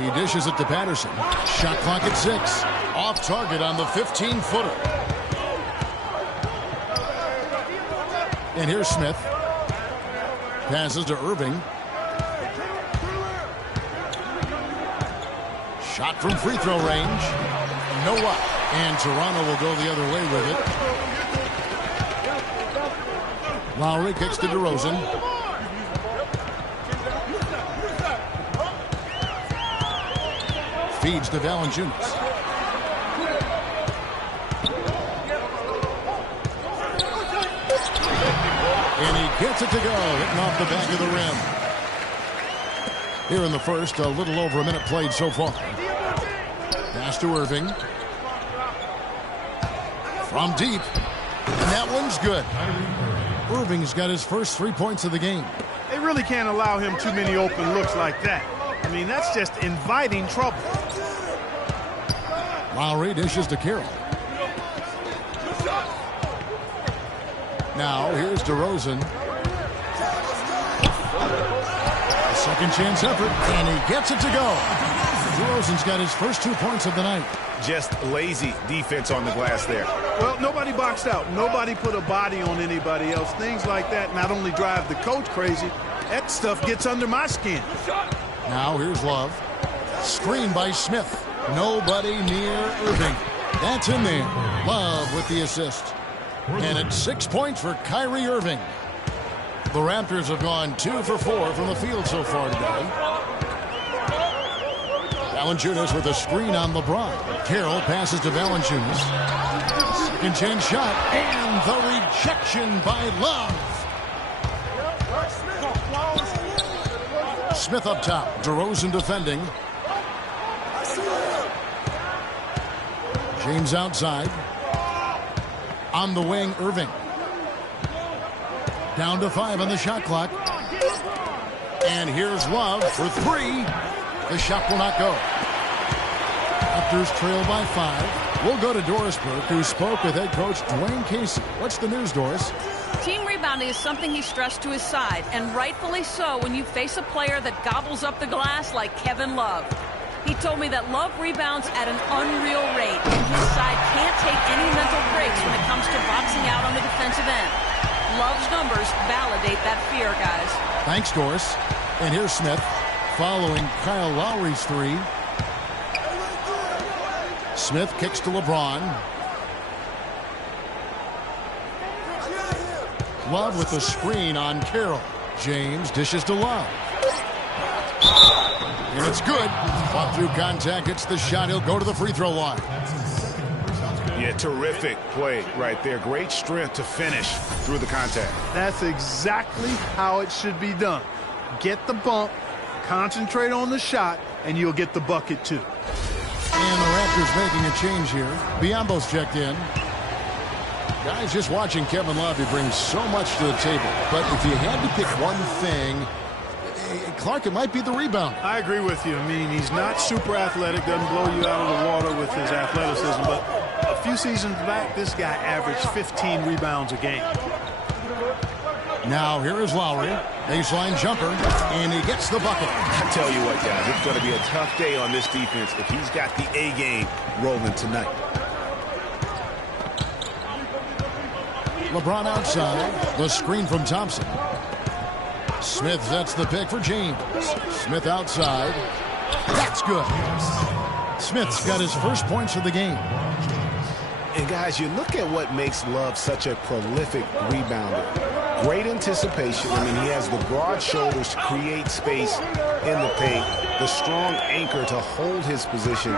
He dishes it to Patterson. Shot clock at 6. Off target on the 15-footer. And here's Smith. Passes to Irving. Shot from free throw range. No up. And Toronto will go the other way with it. Lowry kicks to DeRozan. Feeds to Valanciunas. And he gets it to go, hitting off the back of the rim. Here in the first, a little over a minute played so far. Pass to Irving. From deep. And that one's good. Irving's got his first 3 points of the game. They really can't allow him too many open looks like that. I mean, that's just inviting trouble. Lowry dishes to Carroll. Now here's DeRozan. A second chance effort, and he gets it to go. DeRozan's got his first 2 points of the night. Just lazy defense on the glass there. Well, nobody boxed out. Nobody put a body on anybody else. Things like that not only drive the coach crazy, that stuff gets under my skin. Now here's Love. Screen by Smith. Nobody near Irving. That's in there. Love with the assist. And it's 6 points for Kyrie Irving. The Raptors have gone 2 for 4 from the field so far today. Valanciunas with a screen on LeBron. Carroll passes to Valanciunas. Second chance shot. And the rejection by Love. Smith up top. DeRozan defending. James outside. On the wing, Irving. Down to 5 on the shot clock. And here's Love for 3. The shot will not go. Raptors trail by 5. We'll go to Doris Burke, who spoke with head coach Dwayne Casey. What's the news, Doris? Team rebounding is something he stressed to his side, and rightfully so when you face a player that gobbles up the glass like Kevin Love. He told me that Love rebounds at an unreal rate, and his side can't take any mental breaks when it comes to boxing out on the defensive end. Love's numbers validate that fear, guys. Thanks, Doris. And here's Smith following Kyle Lowry's 3. Smith kicks to LeBron. Love with the screen on Carroll. James dishes to Love. And it's good. Fought through contact. It's the shot. He'll go to the free throw line. Yeah, terrific play right there. Great strength to finish through the contact. That's exactly how it should be done. Get the bump, concentrate on the shot, and you'll get the bucket too. And the Raptors making a change here. Biombo's checked in. Guys, just watching Kevin Love, he brings so much to the table. But if you had to pick one thing, Clark, it might be the rebound. I agree with you. I mean, he's not super athletic, doesn't blow you out of the water with his athleticism, but a few seasons back, this guy averaged 15 rebounds a game. Now here is Lowry. Baseline jumper, and he gets the bucket. I tell you what, guys, it's going to be a tough day on this defense if he's got the A game rolling tonight. LeBron outside. The screen from Thompson. Smith sets the pick for James. Smith outside. That's good. Smith's got his first points of the game. And guys, you look at what makes Love such a prolific rebounder. Great anticipation. I mean, he has the broad shoulders to create space in the paint, the strong anchor to hold his position.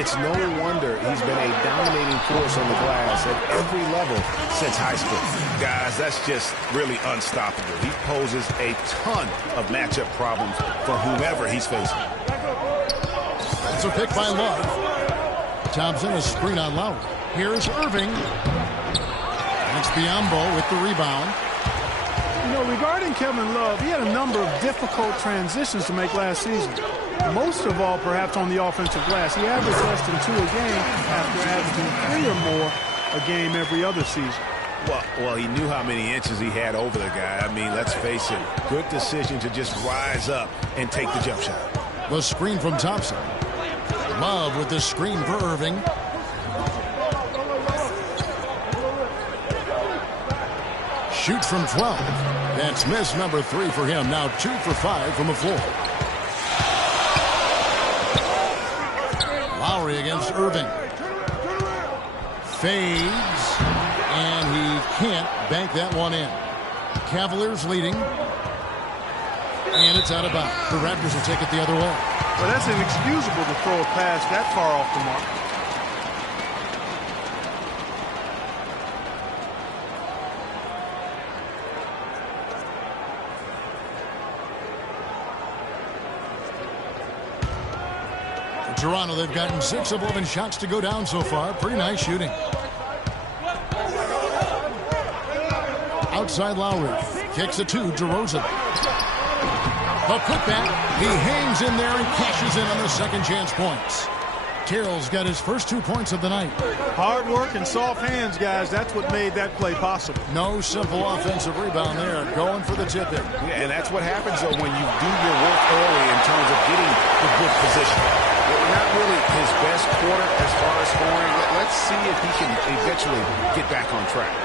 It's no wonder he's been a dominating force on the glass at every level since high school. Guys, that's just really unstoppable. He poses a ton of matchup problems for whomever he's facing. That's a pick by Love. Thompson, a screen on Lowry. Here's Irving. It's Biombo with the rebound. You know, regarding Kevin Love, he had a number of difficult transitions to make last season. Most of all, perhaps on the offensive glass. He averaged less than 2 a game after averaging 3 or more a game every other season. Well, he knew how many inches he had over the guy. I mean, let's face it, good decision to just rise up and take the jump shot. The screen from Thompson. Love with the screen for Irving. Shoots from 12. That's miss number 3 for him. Now 2 for 5 from the floor. Lowry against Irving. Fades. And he can't bank that one in. Cavaliers leading. And it's out of bounds. The Raptors will take it the other way. Well, that's inexcusable to throw a pass that far off the mark. Toronto, they've gotten 6 of 11 shots to go down so far. Pretty nice shooting. Outside Lowry. Kicks it to DeRozan. The putback. He hangs in there and cashes in on the second chance points. Terrell's got his first 2 points of the night. Hard work and soft hands, guys. That's what made that play possible. No simple offensive rebound there. Going for the tip-in. Yeah, and that's what happens, though, when you do your work early in terms of getting the good position. Not really his best quarter as far as scoring. Let's see if he can eventually get back on track.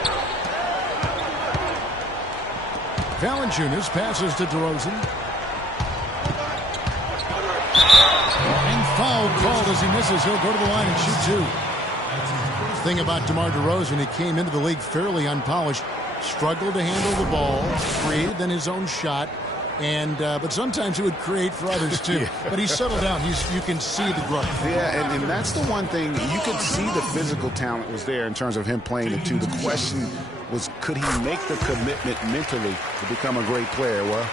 Valanciunas passes to DeRozan. And foul called as he misses. He'll go to the line and shoot 2. The thing about DeMar DeRozan, he came into the league fairly unpolished. Struggled to handle the ball. Created then his own shot. And but sometimes he would create for others too. Yeah. But he's settled down. You can see the growth. Yeah, and that's the one thing. You could see the physical talent was there in terms of him playing the 2. The question was, could he make the commitment mentally to become a great player? Well,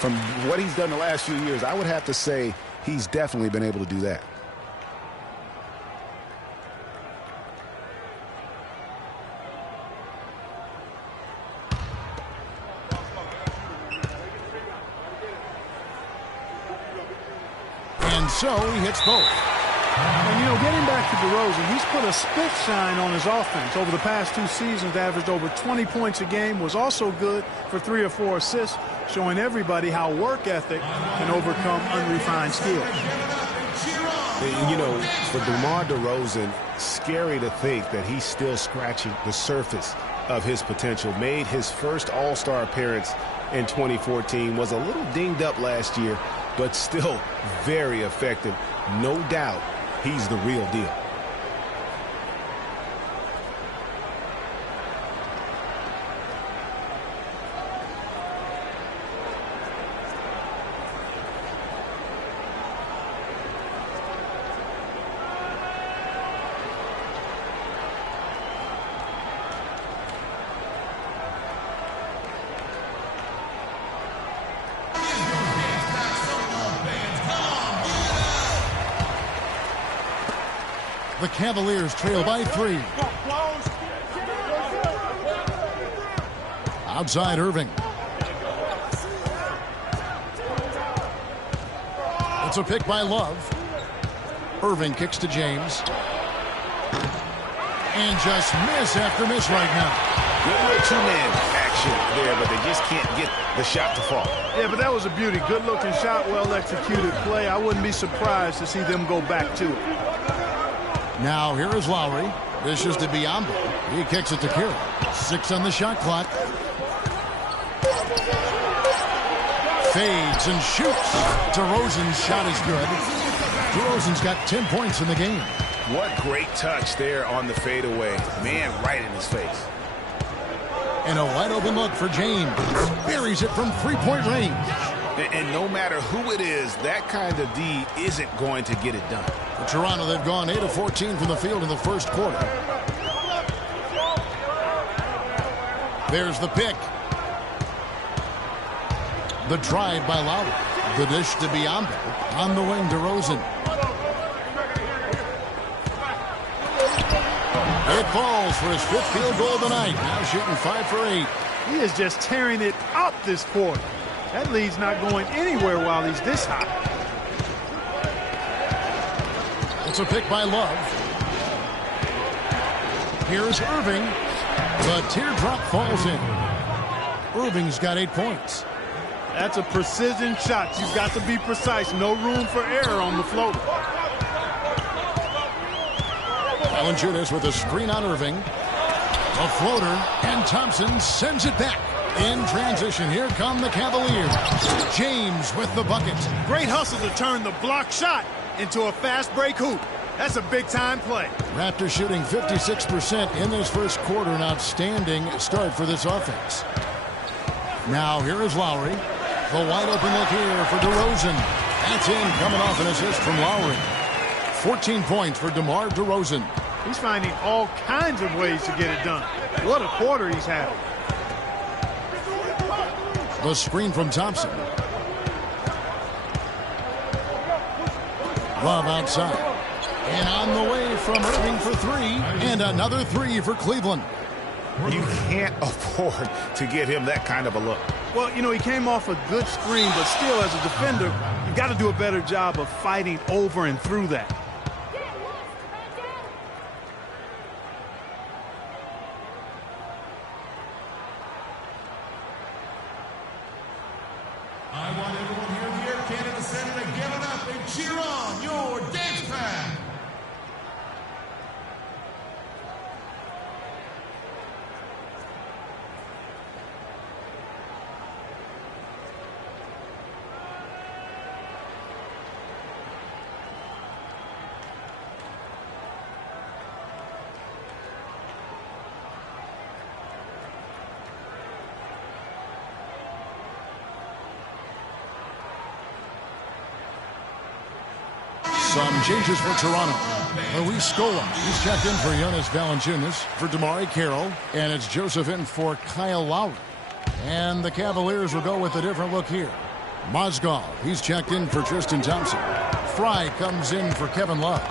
from what he's done the last few years, I would have to say he's definitely been able to do that. So he hits both. And, getting back to DeRozan, he's put a spit shine on his offense. Over the past 2 seasons, averaged over 20 points a game, was also good for 3 or 4 assists, showing everybody how work ethic can overcome unrefined skills. For DeMar DeRozan, scary to think that he's still scratching the surface of his potential. Made his first All-Star appearance in 2014, was a little dinged up last year, but still very effective. No doubt he's the real deal. The Cavaliers trail by 3. Outside Irving. It's a pick by Love. Irving kicks to James. And just miss after miss right now. Good little 2-man action there, but they just can't get the shot to fall. Yeah, but that was a beauty. Good-looking shot, well-executed play. I wouldn't be surprised to see them go back to it. Now here is Lowry. This is to Biyombo. He kicks it to Carroll. 6 on the shot clock. Fades and shoots. DeRozan's shot is good. DeRozan's got 10 points in the game. What great touch there on the fadeaway. Man, right in his face. And a wide open look for James. Buries it from 3-point range. And no matter who it is, that kind of D isn't going to get it done. For Toronto, they've gone 8 of 14 from the field in the first quarter. There's the pick. The drive by Lowry. The dish to Biyombo. On the wing, DeRozan. It falls for his 5th field goal of the night. Now shooting 5 for 8. He is just tearing it up this quarter. That lead's not going anywhere while he's this hot. It's a pick by Love. Here's Irving. The teardrop falls in. Irving's got 8 points. That's a precision shot. You've got to be precise. No room for error on the floater. Valanciunas with a screen on Irving. A floater, and Thompson sends it back. In transition, here come the Cavaliers. James with the bucket. Great hustle to turn the block shot into a fast break hoop. That's a big-time play. Raptors shooting 56% in this first quarter. An outstanding start for this offense. Now here is Lowry. The wide-open look here for DeRozan. That's in, coming off an assist from Lowry. 14 points for DeMar DeRozan. He's finding all kinds of ways to get it done. What a quarter he's having. The screen from Thompson. Love outside. And on the way from Irving for three. And another three for Cleveland. You can't afford to give him that kind of a look. Well, you know, he came off a good screen, but still, as a defender, you've got to do a better job of fighting over and through that. I want everyone here in the Air Canada Center to give it up and cheer on your dance band. Some changes for Toronto. Luis Scola, he's checked in for Jonas Valanciunas, for DeMar Carroll, and it's Joseph in for Kyle Lowry. And the Cavaliers will go with a different look here. Mozgov, he's checked in for Tristan Thompson. Fry comes in for Kevin Love.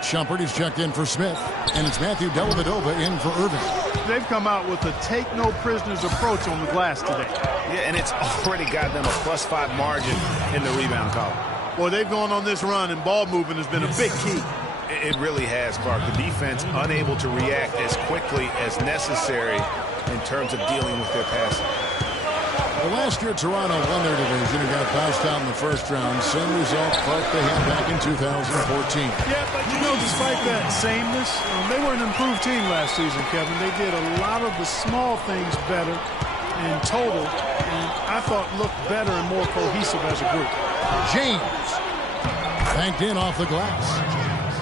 Shumpert is checked in for Smith, and it's Matthew Dellavedova in for Irving. They've come out with a take-no-prisoners approach on the glass today. Yeah, and it's already got them a +5 margin in the rebound column. Boy, they've gone on this run, and ball movement has been a big key. It really has, Clark. The defense unable to react as quickly as necessary in terms of dealing with their passing. Well, last year, Toronto won their division and got bounced out in the first round. Same result Clark they had back in 2014. Yeah, but you know, despite that sameness, they were an improved team last season, Kevin. They did a lot of the small things better in total, and I thought looked better and more cohesive as a group. James banked in off the glass.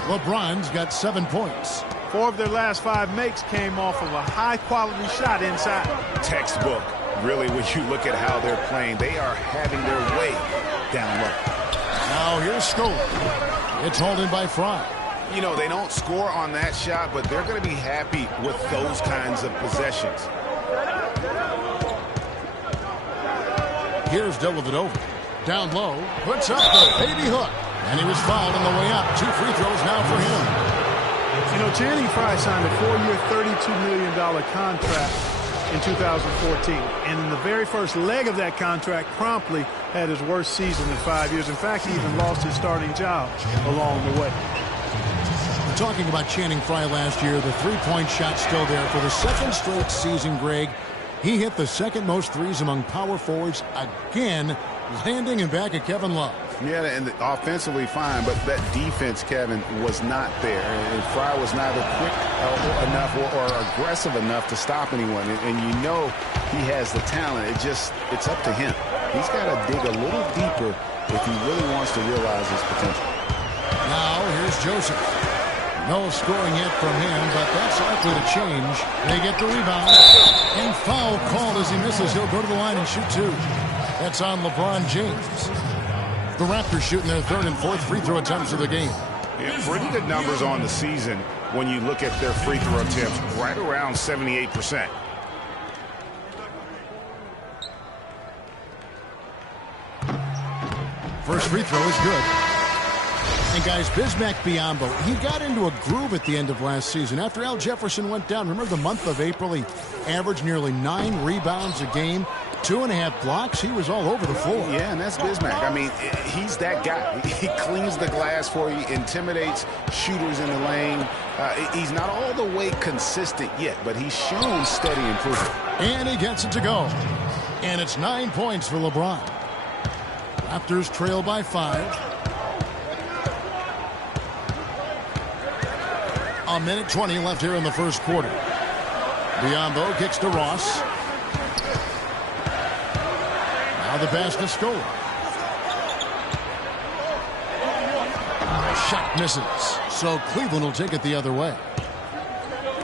LeBron's got 7 points. 4 of their last 5 makes came off of a high-quality shot inside. Textbook. Really, when you look at how they're playing, they are having their way down low. Now here's Scola. It's hauled in by Fry. You know, they don't score on that shot, but they're going to be happy with those kinds of possessions. Here's Dellavedova. Down low, puts up the baby hook. And he was fouled on the way up. 2 free throws now for him. You know, Channing Frye signed a 4-year, $32 million contract in 2014. And in the very first leg of that contract, promptly had his worst season in 5 years. In fact, he even lost his starting job along the way. We're talking about Channing Frye last year. The three-point shot still there for the second straight season, Greg. He hit the second most threes among power forwards again, landing him back at Kevin Love. Yeah, and offensively fine, but that defense, Kevin, was not there. And Fry was neither quick enough or aggressive enough to stop anyone. And you know he has the talent. It's up to him. He's got to dig a little deeper if he really wants to realize his potential. Now here's Joseph. No scoring yet from him, but that's likely to change. They get the rebound. And foul called as he misses. He'll go to the line and shoot 2. That's on LeBron James. The Raptors shooting their 3rd and 4th free throw attempts of the game. Yeah, pretty good numbers on the season when you look at their free throw attempts, right around 78%. First free throw is good. And guys, Bismack Biyombo, he got into a groove at the end of last season. After Al Jefferson went down, remember the month of April, he averaged nearly 9 rebounds a game, 2.5 blocks. He was all over the floor. Yeah, and that's Bismack. I mean, he's that guy. He cleans the glass for you, intimidates shooters in the lane. He's not all the way consistent yet, but he's shown steady improvement. And he gets it to go. And it's 9 points for LeBron. Raptors trail by 5. A minute 20 left here in the first quarter. Biyombo kicks to Ross. Now the pass to Scola. Shot misses. So Cleveland will take it the other way.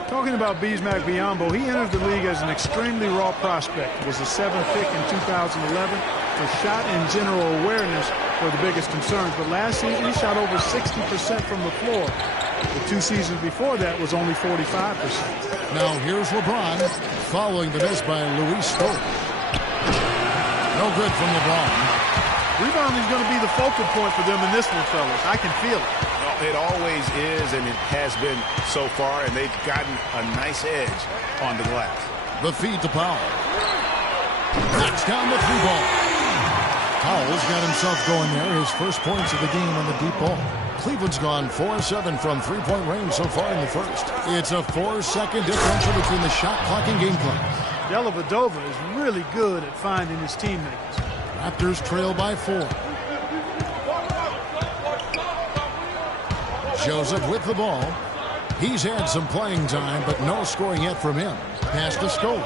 Talking about Bismack Biyombo, he entered the league as an extremely raw prospect. Was the 7th pick in 2011. His shot and general awareness were the biggest concerns. But last season, he shot over 60% from the floor. The 2 seasons before that was only 45%. Now here's LeBron following the miss by Luis Scola. No good from LeBron. Rebounding is going to be the focal point for them in this one, fellas. I can feel it. It always is, and it has been so far, and they've gotten a nice edge on the glass. The feed to Powell. Knocks down the 3 ball. Powell's got himself going there. His first points of the game on the deep ball. Cleveland's gone 4-7 from 3-point range so far in the first. It's a 4-second differential between the shot clock and game clock. Dellavedova is really good at finding his teammates. Raptors trail by 4. Joseph with the ball. He's had some playing time, but no scoring yet from him. Pass to Scola.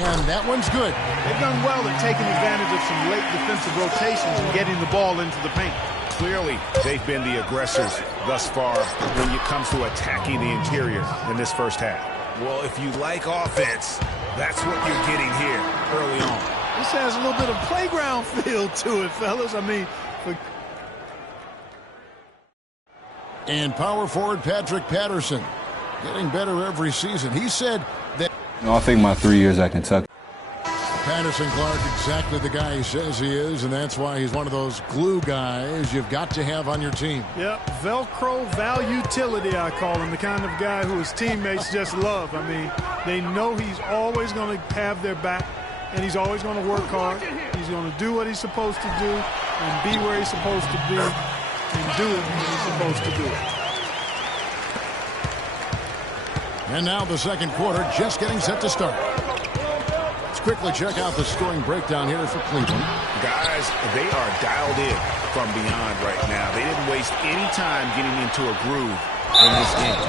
And that one's good. They've done well at taking advantage of some late defensive rotations and getting the ball into the paint. Clearly, they've been the aggressors thus far when it comes to attacking the interior in this first half. Well, if you like offense, that's what you're getting here early on. This has a little bit of playground feel to it, fellas. I mean, And power forward Patrick Patterson getting better every season. He said that... I think my 3 years at Kentucky. Patterson Clark, exactly the guy he says he is, and that's why he's one of those glue guys you've got to have on your team. Yeah, Velcro valutility, I call him, the kind of guy who his teammates just love. I mean, they know he's always going to have their back, and he's always going to work hard. He's going to do what he's supposed to do and be where he's supposed to be and do it when he's supposed to do it. And now the second quarter just getting set to start. Let's quickly check out the scoring breakdown here for Cleveland. Guys, they are dialed in from beyond right now. They didn't waste any time getting into a groove in this game.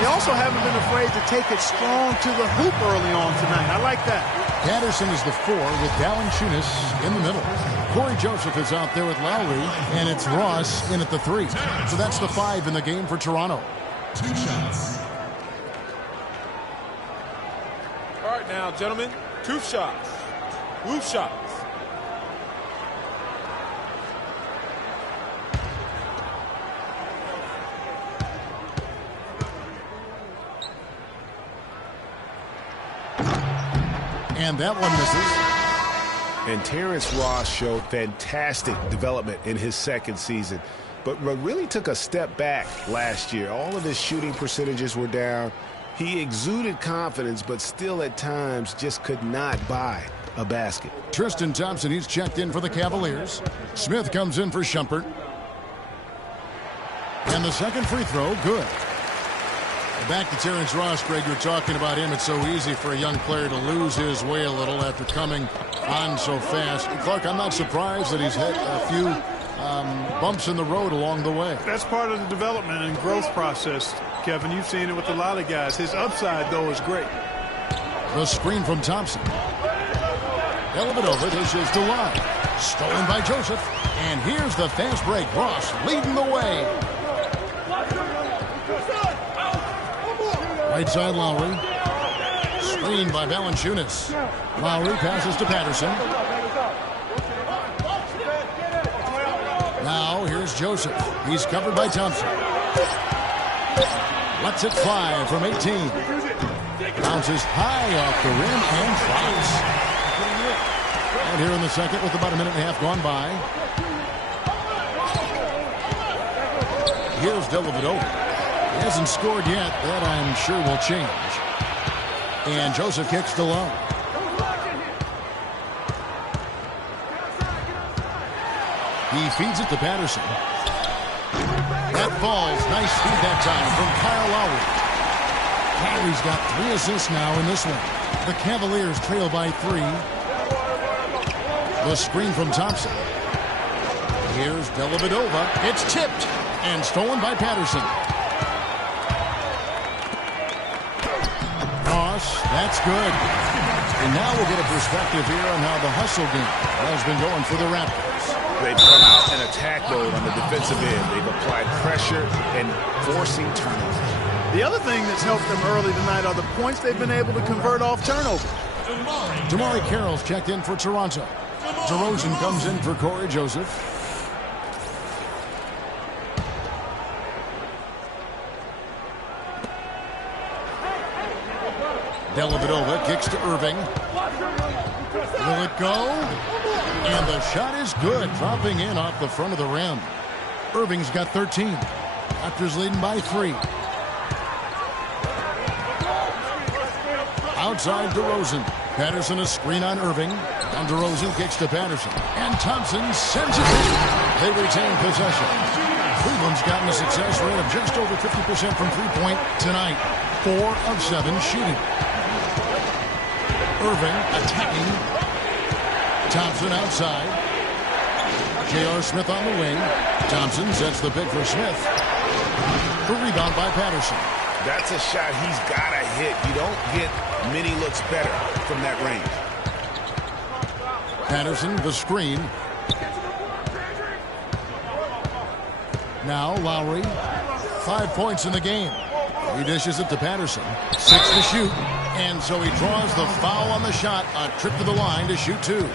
They also haven't been afraid to take it strong to the hoop early on tonight. I like that. Patterson is the 4 with Valanciunas in the middle. Corey Joseph is out there with Lowry, and it's Ross in at the 3. So that's the 5 in the game for Toronto. 2 shots. All right now, gentlemen, 2 shots. Loose shots. And that one misses. And Terrence Ross showed fantastic development in his second season, but really took a step back last year. All of his shooting percentages were down. He exuded confidence, but still at times just could not buy a basket. Tristan Thompson, he's checked in for the Cavaliers. Smith comes in for Shumpert. And the second free throw, good. Back to Terrence Ross, Greg, you're talking about him. It's so easy for a young player to lose his way a little after coming on so fast. Clark, I'm not surprised that he's had a few bumps in the road along the way. That's part of the development and growth process, Kevin. You've seen it with a lot of guys. His upside, though, is great. The screen from Thompson. Dellavedova dishes to Love. Stolen by Joseph. And here's the fast break. Ross leading the way. Right side Lowry. Screened by Valanciunas. Lowry passes to Patterson. Now here's Joseph. He's covered by Thompson. Lets it fly from 18. Bounces high off the rim and drops. And here in the second with about a minute and a half gone by. Here's Dellavedova. He hasn't scored yet. That, I'm sure, will change. And Joseph kicks to Love. He feeds it to Patterson. That falls. Nice feed that time from Kyle Lowry. Lowry's got 3 assists now in this one. The Cavaliers trail by 3. The screen from Thompson. Here's Dellavedova. It's tipped and stolen by Patterson. Ross, that's good. And now we'll get a perspective here on how the hustle game has been going for the Raptors. They've come out in attack mode on the defensive end. They've applied pressure and forcing turnovers. The other thing that's helped them early tonight are the points they've been able to convert off turnovers. Damari Carroll's checked in for Toronto. DeRozan comes in for Corey Joseph. Dellavedova kicks to Irving. Will it go? And the shot is good, dropping in off the front of the rim. Irving's got 13. Raptors leading by 3. Outside DeRozan. Patterson a screen on Irving. And DeRozan kicks to Patterson. And Thompson sends it in. They retain possession. Cleveland's gotten a success rate of just over 50% from three-point tonight. 4 of 7 shooting. Irving attacking. Thompson outside. J.R. Smith on the wing. Thompson sets the pick for Smith. The rebound by Patterson. That's a shot he's got to hit. You don't get many looks better from that range. Patterson, the screen. Now Lowry. 5 points in the game. He dishes it to Patterson. 6 to shoot. And so he draws the foul on the shot. A trip to the line to shoot 2.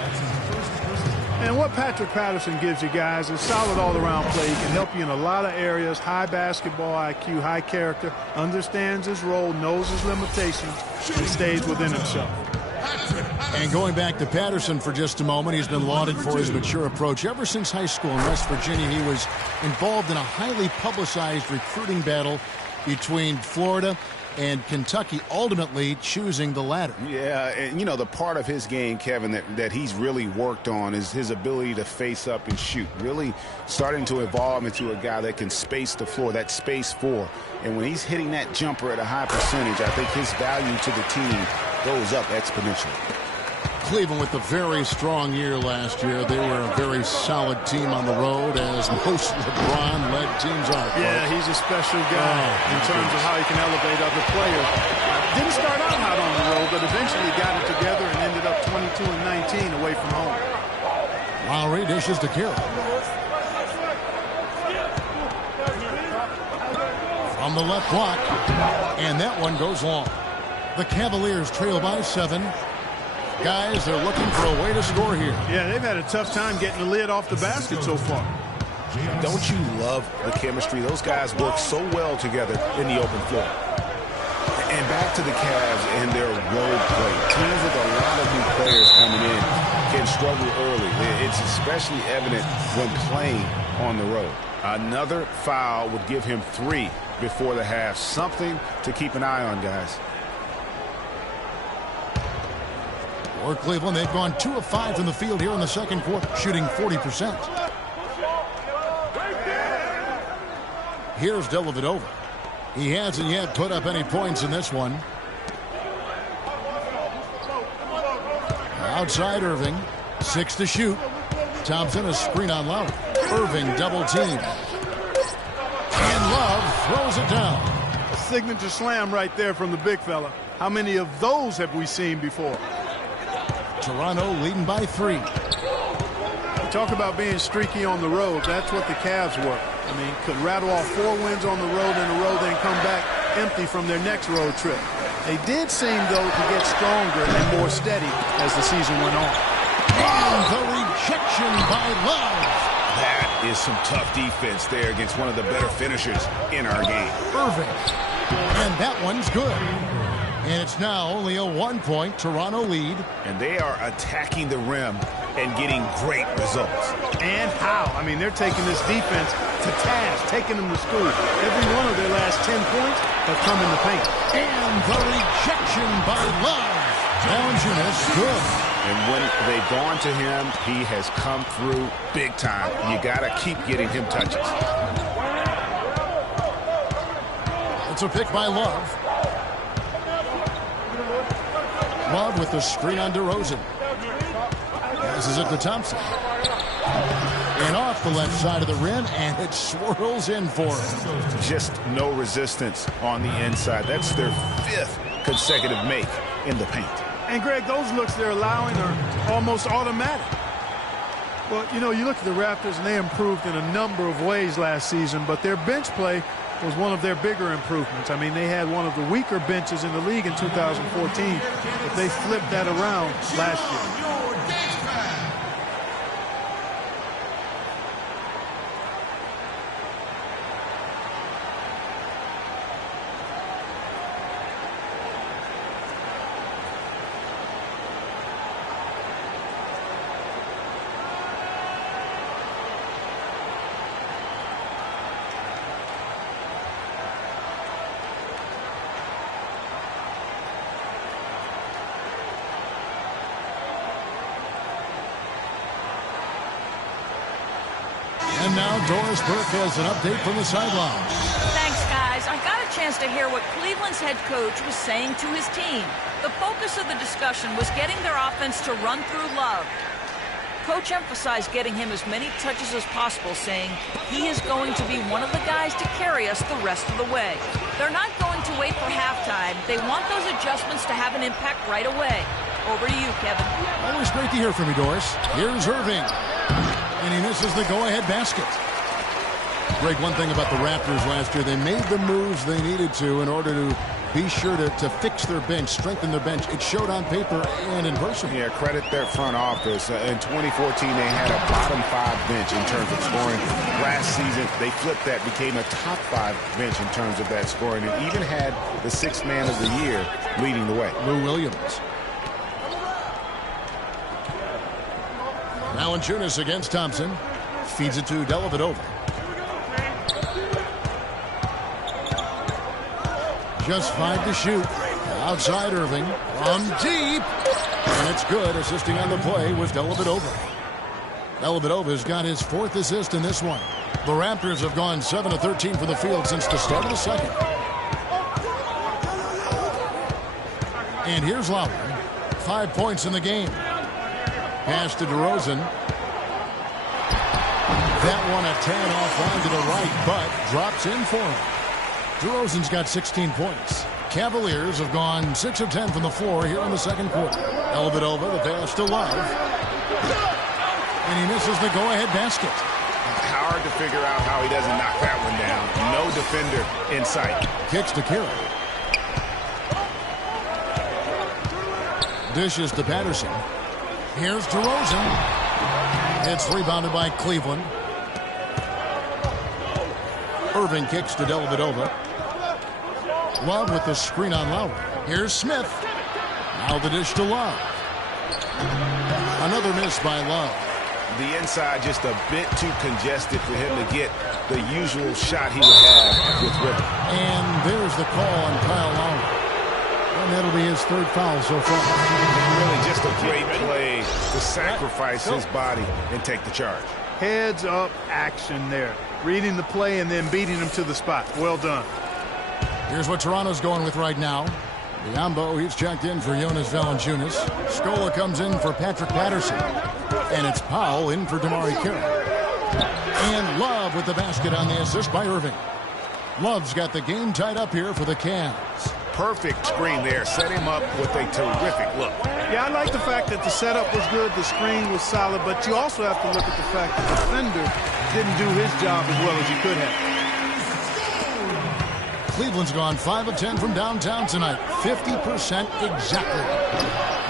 And what Patrick Patterson gives you guys is solid all-around play. He can help you in a lot of areas. High basketball IQ, high character, understands his role, knows his limitations, and stays within himself. And going back to Patterson for just a moment, he's been lauded for his mature approach. Ever since high school in West Virginia, he was involved in a highly publicized recruiting battle between Florida and Kentucky, ultimately choosing the latter. Yeah, and you know, the part of his game, Kevin, that he's really worked on is his ability to face up and shoot. Really starting to evolve into a guy that can space the floor, that space 4. And when he's hitting that jumper at a high percentage, I think his value to the team goes up exponentially. Cleveland with a very strong year last year. They were a very solid team on the road, as most LeBron-led teams are. Yeah, he's a special guy in terms of how he can elevate other players. Didn't start out hot on the road, but eventually got it together and ended up 22-19 away from home. Lowry dishes to Carroll. From the left block, and that one goes long. The Cavaliers trail by 7. Guys, they're looking for a way to score here. Yeah, they've had a tough time getting the lid off the basket so far. Don't you love the chemistry? Those guys work so well together in the open floor. And back to the Cavs and their road play. Teams with a lot of new players coming in can struggle early. It's especially evident when playing on the road. Another foul would give him 3 before the half. Something to keep an eye on, guys. For Cleveland, they've gone 2 of 5 from the field here in the second quarter, shooting 40%. Here's Dellavedova. He hasn't yet put up any points in this one. Outside Irving. 6 to shoot. Thompson a screen on Lowry. Irving double team. And Love throws it down. A signature slam right there from the big fella. How many of those have we seen before? Toronto leading by 3. You talk about being streaky on the road. That's what the Cavs were. I mean, could rattle off 4 wins on the road in a row, then come back empty from their next road trip. They did seem, though, to get stronger and more steady as the season went on. And the rejection by Love. That is some tough defense there against one of the better finishers in our game. Irving. And that one's good. And it's now only a 1-point Toronto lead. And they are attacking the rim and getting great results. And how? I mean, they're taking this defense to task, taking them to school. Every one of their last 10 points have come in the paint. And the rejection by Love. Valanciunas good. And when they've gone to him, he has come through big time. You got to keep getting him touches. It's a pick by Love. Love with the screen on DeRozan. Passes it to Thompson. And off the left side of the rim, and it swirls in for him. Just no resistance on the inside. That's their 5th consecutive make in the paint. And, Greg, those looks they're allowing are almost automatic. Well, you know, you look at the Raptors, and they improved in a number of ways last season, but their bench play was one of their bigger improvements. I mean, they had one of the weaker benches in the league in 2014, but they flipped that around last year. And now Doris Burke has an update from the sideline. Thanks, guys. I got a chance to hear what Cleveland's head coach was saying to his team. The focus of the discussion was getting their offense to run through Love. Coach emphasized getting him as many touches as possible, saying he is going to be one of the guys to carry us the rest of the way. They're not going to wait for halftime. They want those adjustments to have an impact right away. Over to you, Kevin. Always great to hear from you, Doris. Here's Irving. And he misses the go-ahead basket. Greg, one thing about the Raptors last year, they made the moves they needed to in order to be sure to fix their bench, strengthen their bench. It showed on paper and in person. Yeah, credit their front office. In 2014, they had a bottom 5 bench in terms of scoring. Last season, they flipped that, became a top 5 bench in terms of that scoring, and even had the 6th man of the year leading the way. Lou Williams. Valanciunas against Thompson. Feeds it to Dellavedova. Just 5 to shoot. Outside Irving. From deep. And it's good. Assisting on the play was Dellavedova. Dellavedova's got his 4th assist in this one. The Raptors have gone 7 of 13 from the field since the start of the second. And here's Lowry. 5 points in the game. Pass to DeRozan. That one a 10 offline to the right, but drops in for him. DeRozan's got 16 points. Cavaliers have gone 6 of 10 from the floor here in the second quarter. Dellavedova, the pass to Love. And he misses the go-ahead basket. Hard to figure out how he doesn't knock that one down. No defender in sight. Kicks to Kira. Dishes to Patterson. Here's DeRozan. It's rebounded by Cleveland. Irving kicks to Dellavedova. Love with the screen on Lowry. Here's Smith. Now the dish to Love. Another miss by Love. The inside just a bit too congested for him to get the usual shot he would have with River. And there's the call on Kyle Lowry. And that'll be his 3rd foul so far. Really just a great play to sacrifice his body and take the charge. Heads up action there. Reading the play and then beating him to the spot. Well done. Here's what Toronto's going with right now. Biombo, he's checked in for Jonas Valanciunas. Scola comes in for Patrick Patterson. And it's Powell in for Damari Carroll. And Love with the basket on the assist by Irving. Love's got the game tied up here for the Cavs. Perfect screen there. Set him up with a terrific look. Yeah, I like the fact that the setup was good, the screen was solid, but you also have to look at the fact that the defender didn't do his job as well as he could have. Cleveland's gone 5 of 10 from downtown tonight. 50% exactly.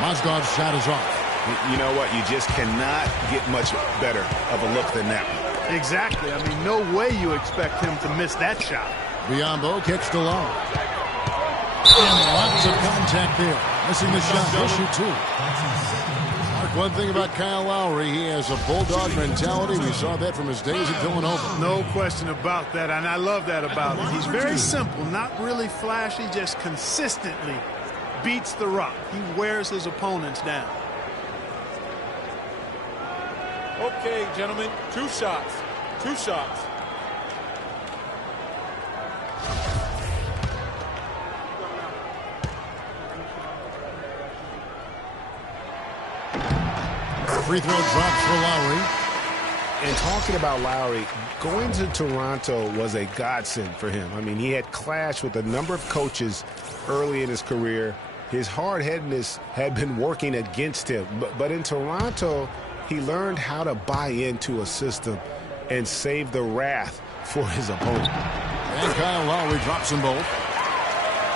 Mozgov's shot is off. You know what? You just cannot get much better of a look than that one. Exactly. I mean, no way you expect him to miss that shot. Biombo kicks to Love. And lots of contact there. Missing the shot. He'll shoot 2. Mark, one thing about Kyle Lowry, he has a bulldog mentality. We saw that from his days at Villanova. No question about that, and I love that about him. He's very simple, not really flashy, just consistently beats the rock. He wears his opponents down. Okay, gentlemen, 2 shots. 2 shots. free throw drops for Lowry. And talking about Lowry, going to Toronto was a godsend for him. I mean, he had clashed with a number of coaches early in his career. His hard-headedness had been working against him. But in Toronto, he learned how to buy into a system and save the wrath for his opponent. And Kyle Lowry drops them both.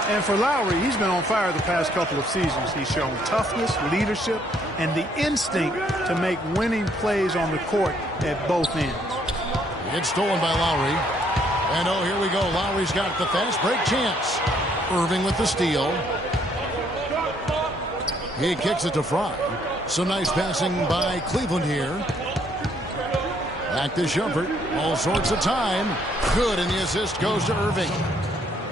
And for Lowry, he's been on fire the past couple of seasons. He's shown toughness, leadership, and the instinct to make winning plays on the court at both ends. It's stolen by Lowry. And oh, here we go. Lowry's got the fast break chance. Irving with the steal. He kicks it to Fry. Some nice passing by Cleveland here. Back to Shumpert. All sorts of time. Good, and the assist goes to Irving.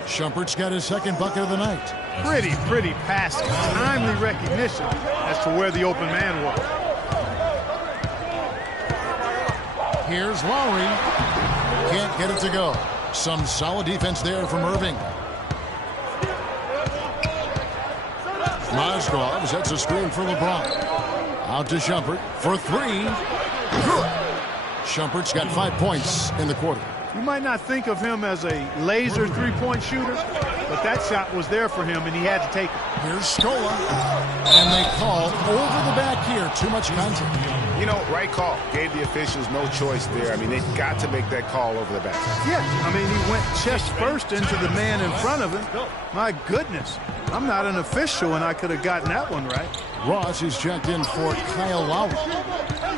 Shumpert's got his second bucket of the night. Pretty passing. Timely recognition as to where the open man was. Here's Lowry. Can't get it to go. Some solid defense there from Irving. Mozgov sets a screen for LeBron. Out to Shumpert for three. Good. Shumpert's got 5 points in the quarter. You might not think of him as a laser three-point shooter, but that shot was there for him, and he had to take it. Here's Scola. And they call over the back here. Too much contact. You know, right call. Gave the officials no choice there. I mean, they've got to make that call over the back. Yeah, I mean, he went chest first into the man in front of him. My goodness. I'm not an official, and I could have gotten that one right. Ross is checked in for Kyle Lowry.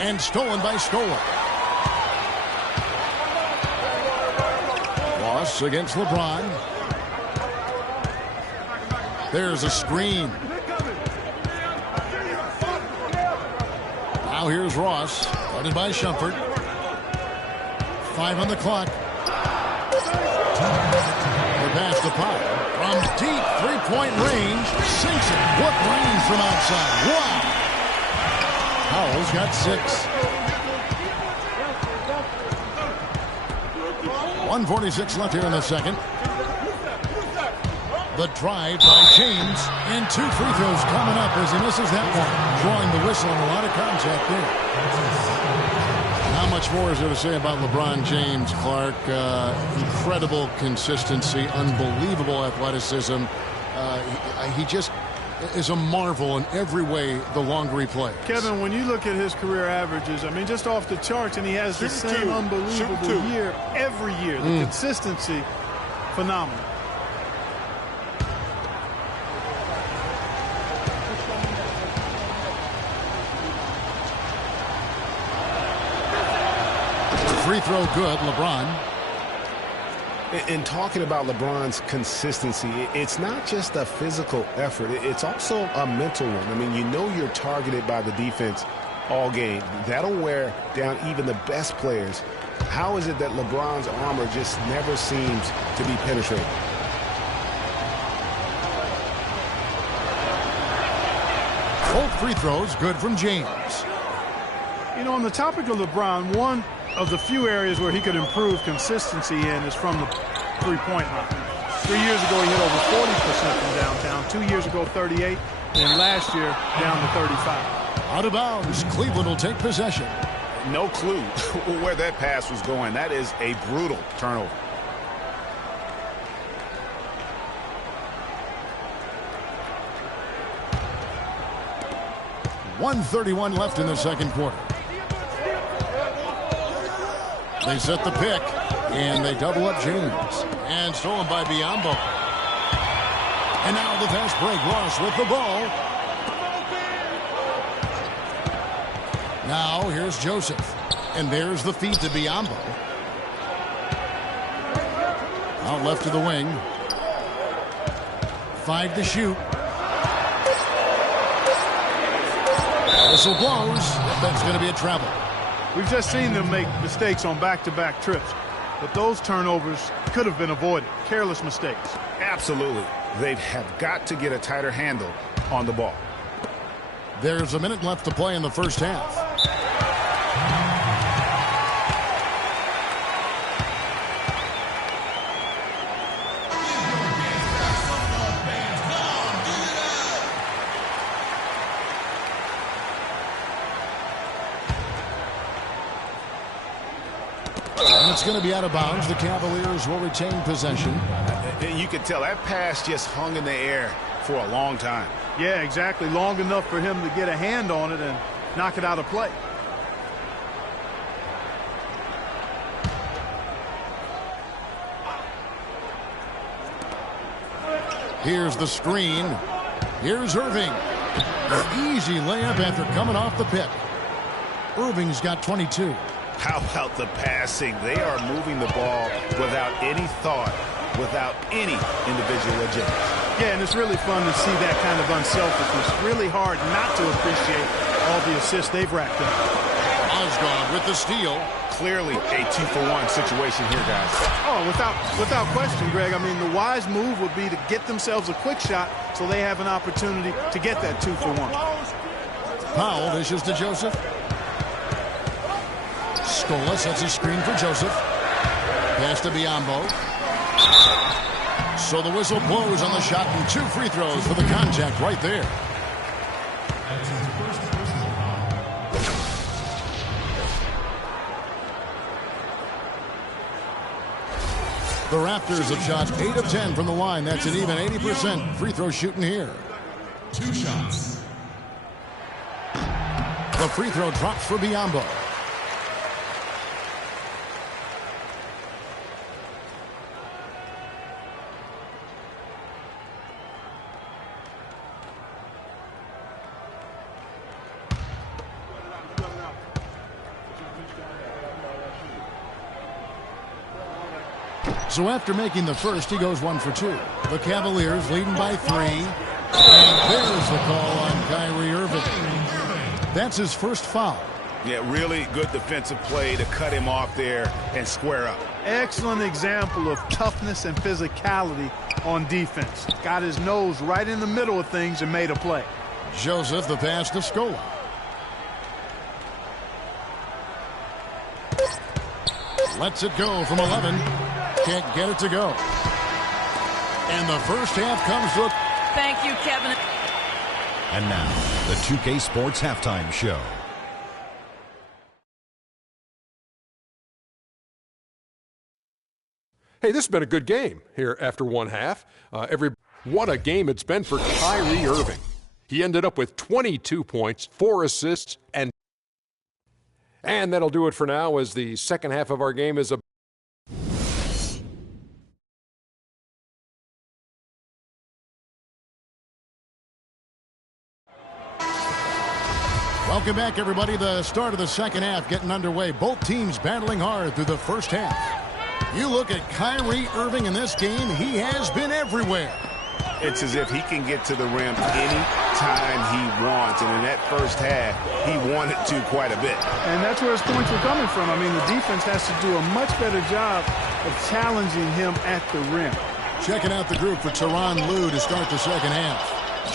And stolen by Scola. Ross against LeBron. There's a screen. Now here's Ross. Guarded by Shumpert. 5 on the clock. The pass to Powell. From deep three-point range. Sinks it. What range from outside. Wow. Powell's got 6. 1:46 left here in the second. The drive by James, and 2 free throws coming up as he misses that one. Drawing the whistle and a lot of contact there. How much more is there to say about LeBron James, Clark? Incredible consistency, unbelievable athleticism. He just is a marvel in every way the longer he plays. Kevin, when you look at his career averages, I mean, just off the charts, and he has the same unbelievable year every year. The consistency, phenomenal. Free throw good, LeBron. In talking about LeBron's consistency, it's not just a physical effort. It's also a mental one. I mean, you know you're targeted by the defense all game. That'll wear down even the best players. How is it that LeBron's armor just never seems to be penetrated? Both free throws good from James. You know, on the topic of LeBron, one of the few areas where he could improve consistency in is from the three-point line. 3 years ago, he hit over 40% from downtown. 2 years ago, 38. And last year, down to 35. Out of bounds. Cleveland will take possession. No clue where that pass was going. That is a brutal turnover. .131 left in the second quarter. They set the pick, and they double up James. And stolen by Biyombo. And now the fast break. Ross with the ball. Now here's Joseph. And there's the feed to Biyombo. Out left to the wing. 5 to shoot. Whistle blows. That's going to be a travel. We've just seen them make mistakes on back-to-back trips, but those turnovers could have been avoided. Careless mistakes. Absolutely. They have got to get a tighter handle on the ball. There's a minute left to play in the first half. it's going to be out of bounds. The Cavaliers will retain possession. You can tell that pass just hung in the air for a long time. Yeah, exactly. Long enough for him to get a hand on it and knock it out of play. Here's the screen. Here's Irving. An easy layup after coming off the pick. Irving's got 22. How about the passing? They are moving the ball without any thought, without any individual agenda. Yeah, and it's really fun to see that kind of unselfishness. Really hard not to appreciate all the assists they've racked up. Osgood with the steal. Clearly a 2-for-1 situation here, guys. Oh, without question, Greg. I mean, the wise move would be to get themselves a quick shot so they have an opportunity to get that 2-for-1. Powell dishes to Joseph. Scola sets a screen for Joseph. Pass to Biyombo. So the whistle blows on the shot and 2 free throws for the contact right there. The Raptors have shot 8 of 10 from the line. That's an even 80% free throw shooting here. 2 shots. The free throw drops for Biyombo. So after making the first, he goes 1 for 2. The Cavaliers leading by 3. And there's the call on Kyrie Irving. That's his first foul. Yeah, really good defensive play to cut him off there and square up. Excellent example of toughness and physicality on defense. Got his nose right in the middle of things and made a play. Joseph, the pass to Scola. Lets it go from 11. Can't get it to go. And the first half comes to a... Thank you, Kevin. And now, the 2K Sports Halftime Show. Hey, this has been a good game here after one half. What a game it's been for Kyrie Irving. He ended up with 22 points, 4 assists, and that'll do it for now as the second half of our game is a... Welcome back, everybody. The start of the second half getting underway. Both teams battling hard through the first half. You look at Kyrie Irving in this game, he has been everywhere. It's as if he can get to the rim any time he wants. And in that first half, he wanted to quite a bit. And that's where his points were coming from. I mean, the defense has to do a much better job of challenging him at the rim. Checking out the group for Tyronn Lue to start the second half.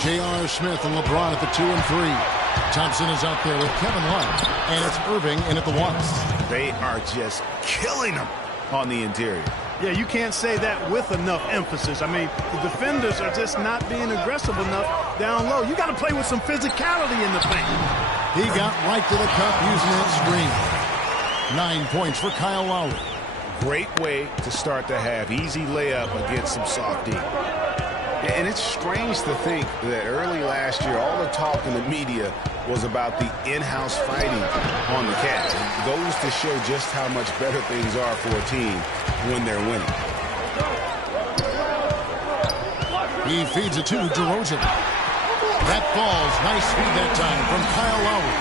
J.R. Smith and LeBron at the 2 and 3. Thompson is out there with Kevin Love, and it's Irving in at the 1. They are just killing him on the interior. Yeah, you can't say that with enough emphasis. I mean, the defenders are just not being aggressive enough down low. You got to play with some physicality in the paint. He got right to the cup using that screen. 9 points for Kyle Lowry. Great way to start the half. Easy layup against some soft D. And it's strange to think that early last year, all the talk in the media was about the in-house fighting on the Cavs. It goes to show just how much better things are for a team when they're winning. He feeds it to DeRozan. That falls. Nice feed that time from Kyle Lowry.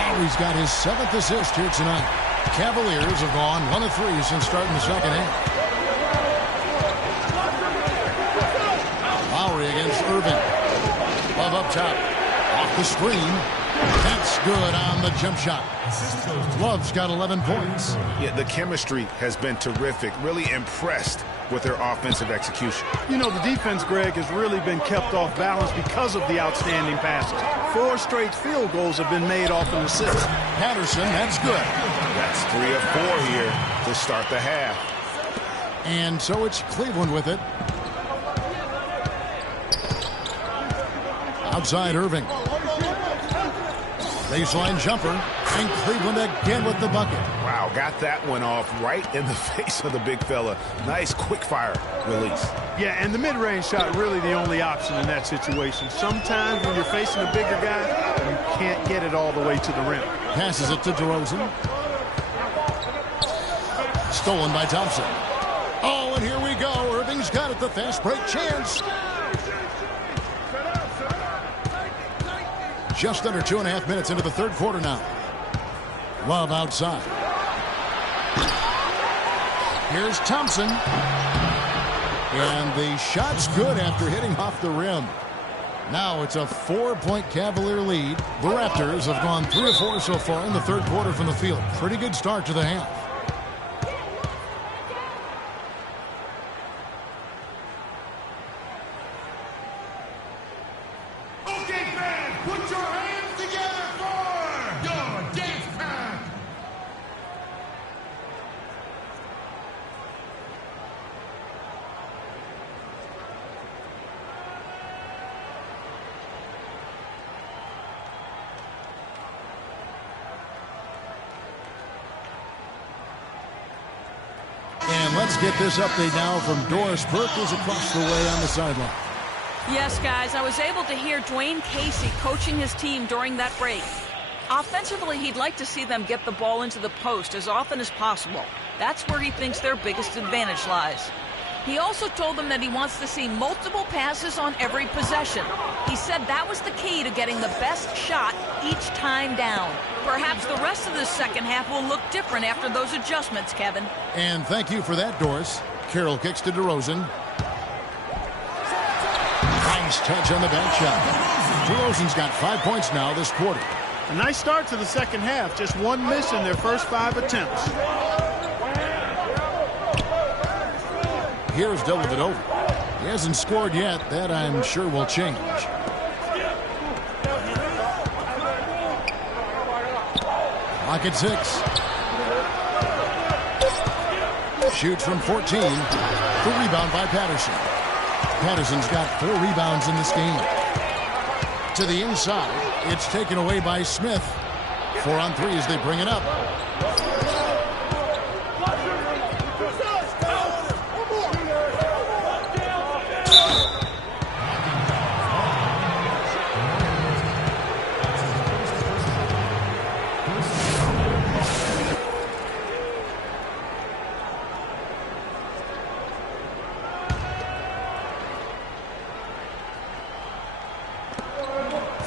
Lowry's got his 7th assist here tonight. Cavaliers have gone 1 of 3 since starting the second half. Lowry against Irving. Love up top. Off the screen. That's good on the jump shot. Love's got 11 points. Yeah, the chemistry has been terrific. Really impressed with their offensive execution. You know, the defense, Greg, has really been kept off balance because of the outstanding passes. 4 straight field goals have been made off an assist. Patterson, that's good. That's 3 of 4 here to start the half. And so it's Cleveland with it. Outside Irving. Baseline jumper. And Cleveland again with the bucket. Wow, Wow, got that one off right in the face of the big fella. Nice quick fire release. Yeah, and the mid-range shot really the only option in that situation. Sometimes when you're facing a bigger guy, you can't get it all the way to the rim. Passes it to DeRozan. Stolen by Thompson. Oh, and here we go. Irving's got it. The fast break chance. Just under 2.5 minutes into the third quarter now. Love outside. Here's Thompson. And the shot's good after hitting off the rim. Now it's a 4-point Cavalier lead. The Raptors have gone 3 of 4 so far in the third quarter from the field. Pretty good start to the half. Let's get this update now from Doris Burke, who's across the way on the sideline. Yes, guys, I was able to hear Dwayne Casey coaching his team during that break. Offensively, he'd like to see them get the ball into the post as often as possible. That's where he thinks their biggest advantage lies. He also told them that he wants to see multiple passes on every possession. He said that was the key to getting the best shot each time down. Perhaps the rest of the second half will look different after those adjustments, Kevin. And thank you for that, Doris. Carroll kicks to DeRozan. Nice touch on the back shot. DeRozan's got 5 points now this quarter. A nice start to the second half. Just one miss in their first 5 attempts. Here's Dellavedova. He hasn't scored yet. That, I'm sure, will change. Clock at 6. Shoots from 14. The rebound by Patterson. Patterson's got 4 rebounds in this game. To the inside. It's taken away by Smith. 4 on 3 as they bring it up.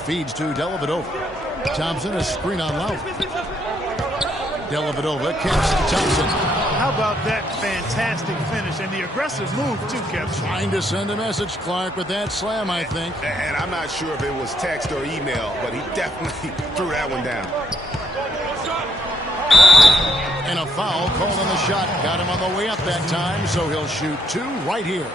Feeds to Dellavedova. Thompson, a screen on Lowry. Dellavedova kicks to Thompson. How about that fantastic finish and the aggressive move, too, Kevin? Trying to send a message, Clark, with that slam, I think. And I'm not sure if it was text or email, but he definitely threw that one down. And a foul called on the shot. Got him on the way up that time, so he'll shoot 2 right here.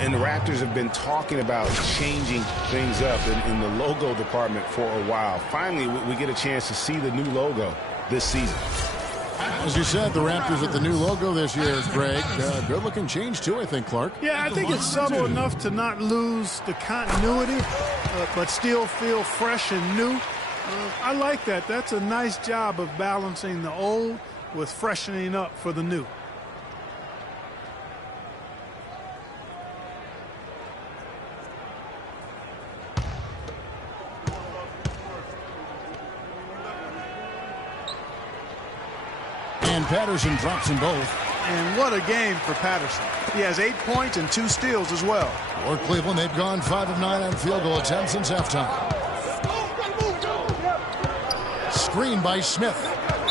And the Raptors have been talking about changing things up in the logo department for a while. Finally, we get a chance to see the new logo this season. As you said, the Raptors with the new logo this year, Greg. Good-looking change, too, I think, Clark. Yeah, I think it's subtle enough to not lose the continuity, but still feel fresh and new. I like that. That's a nice job of balancing the old with freshening up for the new. And Patterson drops them both. And what a game for Patterson. He has 8 points and 2 steals as well. For Cleveland, they've gone 5 of 9 on field goal attempts since halftime. Screen by Smith.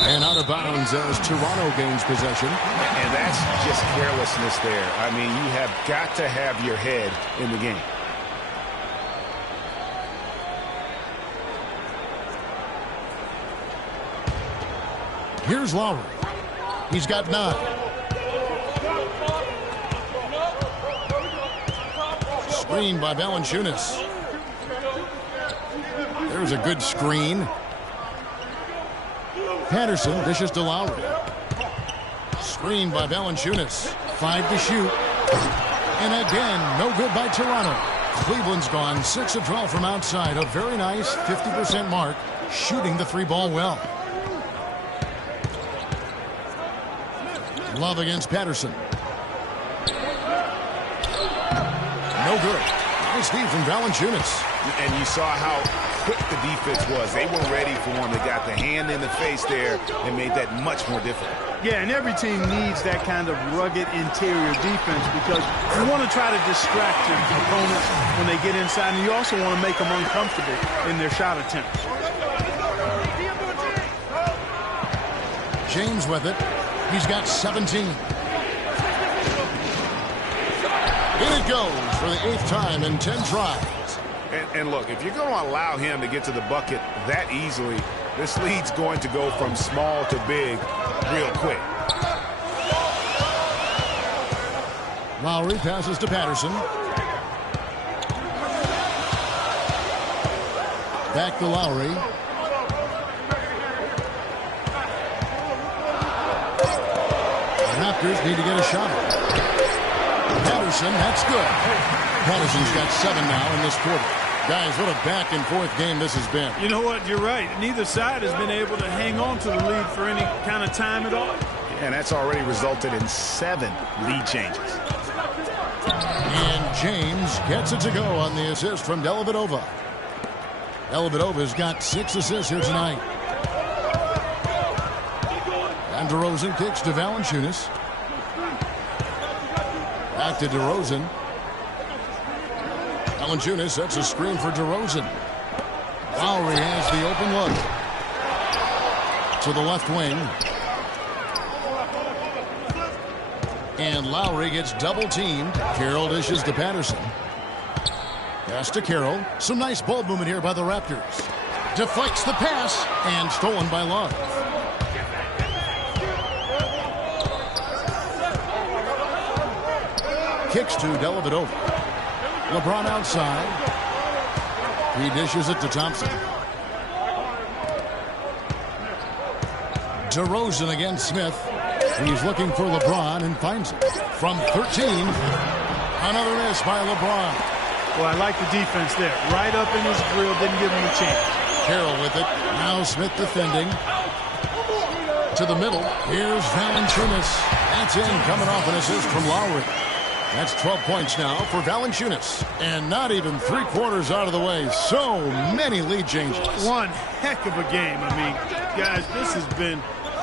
And out of bounds as Toronto gains possession. And that's just carelessness there. I mean, you have got to have your head in the game. Here's Lowry. He's got 9. Screen by Valanciunas. There's a good screen. Patterson dishes to Lowry. Screen by Valanciunas. 5 to shoot. And again, no good by Toronto. Cleveland's gone 6 of 12 from outside. A very nice 50% mark, shooting the 3-ball well. Love against Patterson. No good. Nice D from Valanciunas. And you saw how quick the defense was. They were ready for him. They got the hand in the face there and made that much more difficult. Yeah, and every team needs that kind of rugged interior defense because you want to try to distract your opponents when they get inside, and you also want to make them uncomfortable in their shot attempts. James with it. He's got 17. In it goes for the 8th time in 10 tries. And look, if you're going to allow him to get to the bucket that easily, this lead's going to go from small to big real quick. Lowry passes to Patterson. Back to Lowry. The Raptors need to get a shot. Patterson, that's good. Patterson's got 7 now in this quarter. Guys, what a back-and-forth game this has been. You know what? You're right. Neither side has been able to hang on to the lead for any kind of time at all. And that's already resulted in 7 lead changes. And James gets it to go on the assist from Dellavedova. Dellavedova's got 6 assists here tonight. And DeRozan kicks to Valanciunas. Back to DeRozan. Valanciunas sets a screen for DeRozan. Lowry has the open look. To the left wing. And Lowry gets double-teamed. Carroll dishes to Patterson. Pass to Carroll. Some nice ball movement here by the Raptors. Deflects the pass and stolen by Love. Kicks to Dellavedova. LeBron outside. He dishes it to Thompson. DeRozan against Smith. He's looking for LeBron and finds it. From 13, another miss by LeBron. Well, I like the defense there. Right up in his grill, didn't give him a chance. Carroll with it. Now Smith defending. To the middle. Here's Valanciunas. That's in, coming off an assist from Lowry. That's 12 points now for Valanciunas. And not even 3/4 out of the way. So many lead changes. One heck of a game. I mean, guys, this has been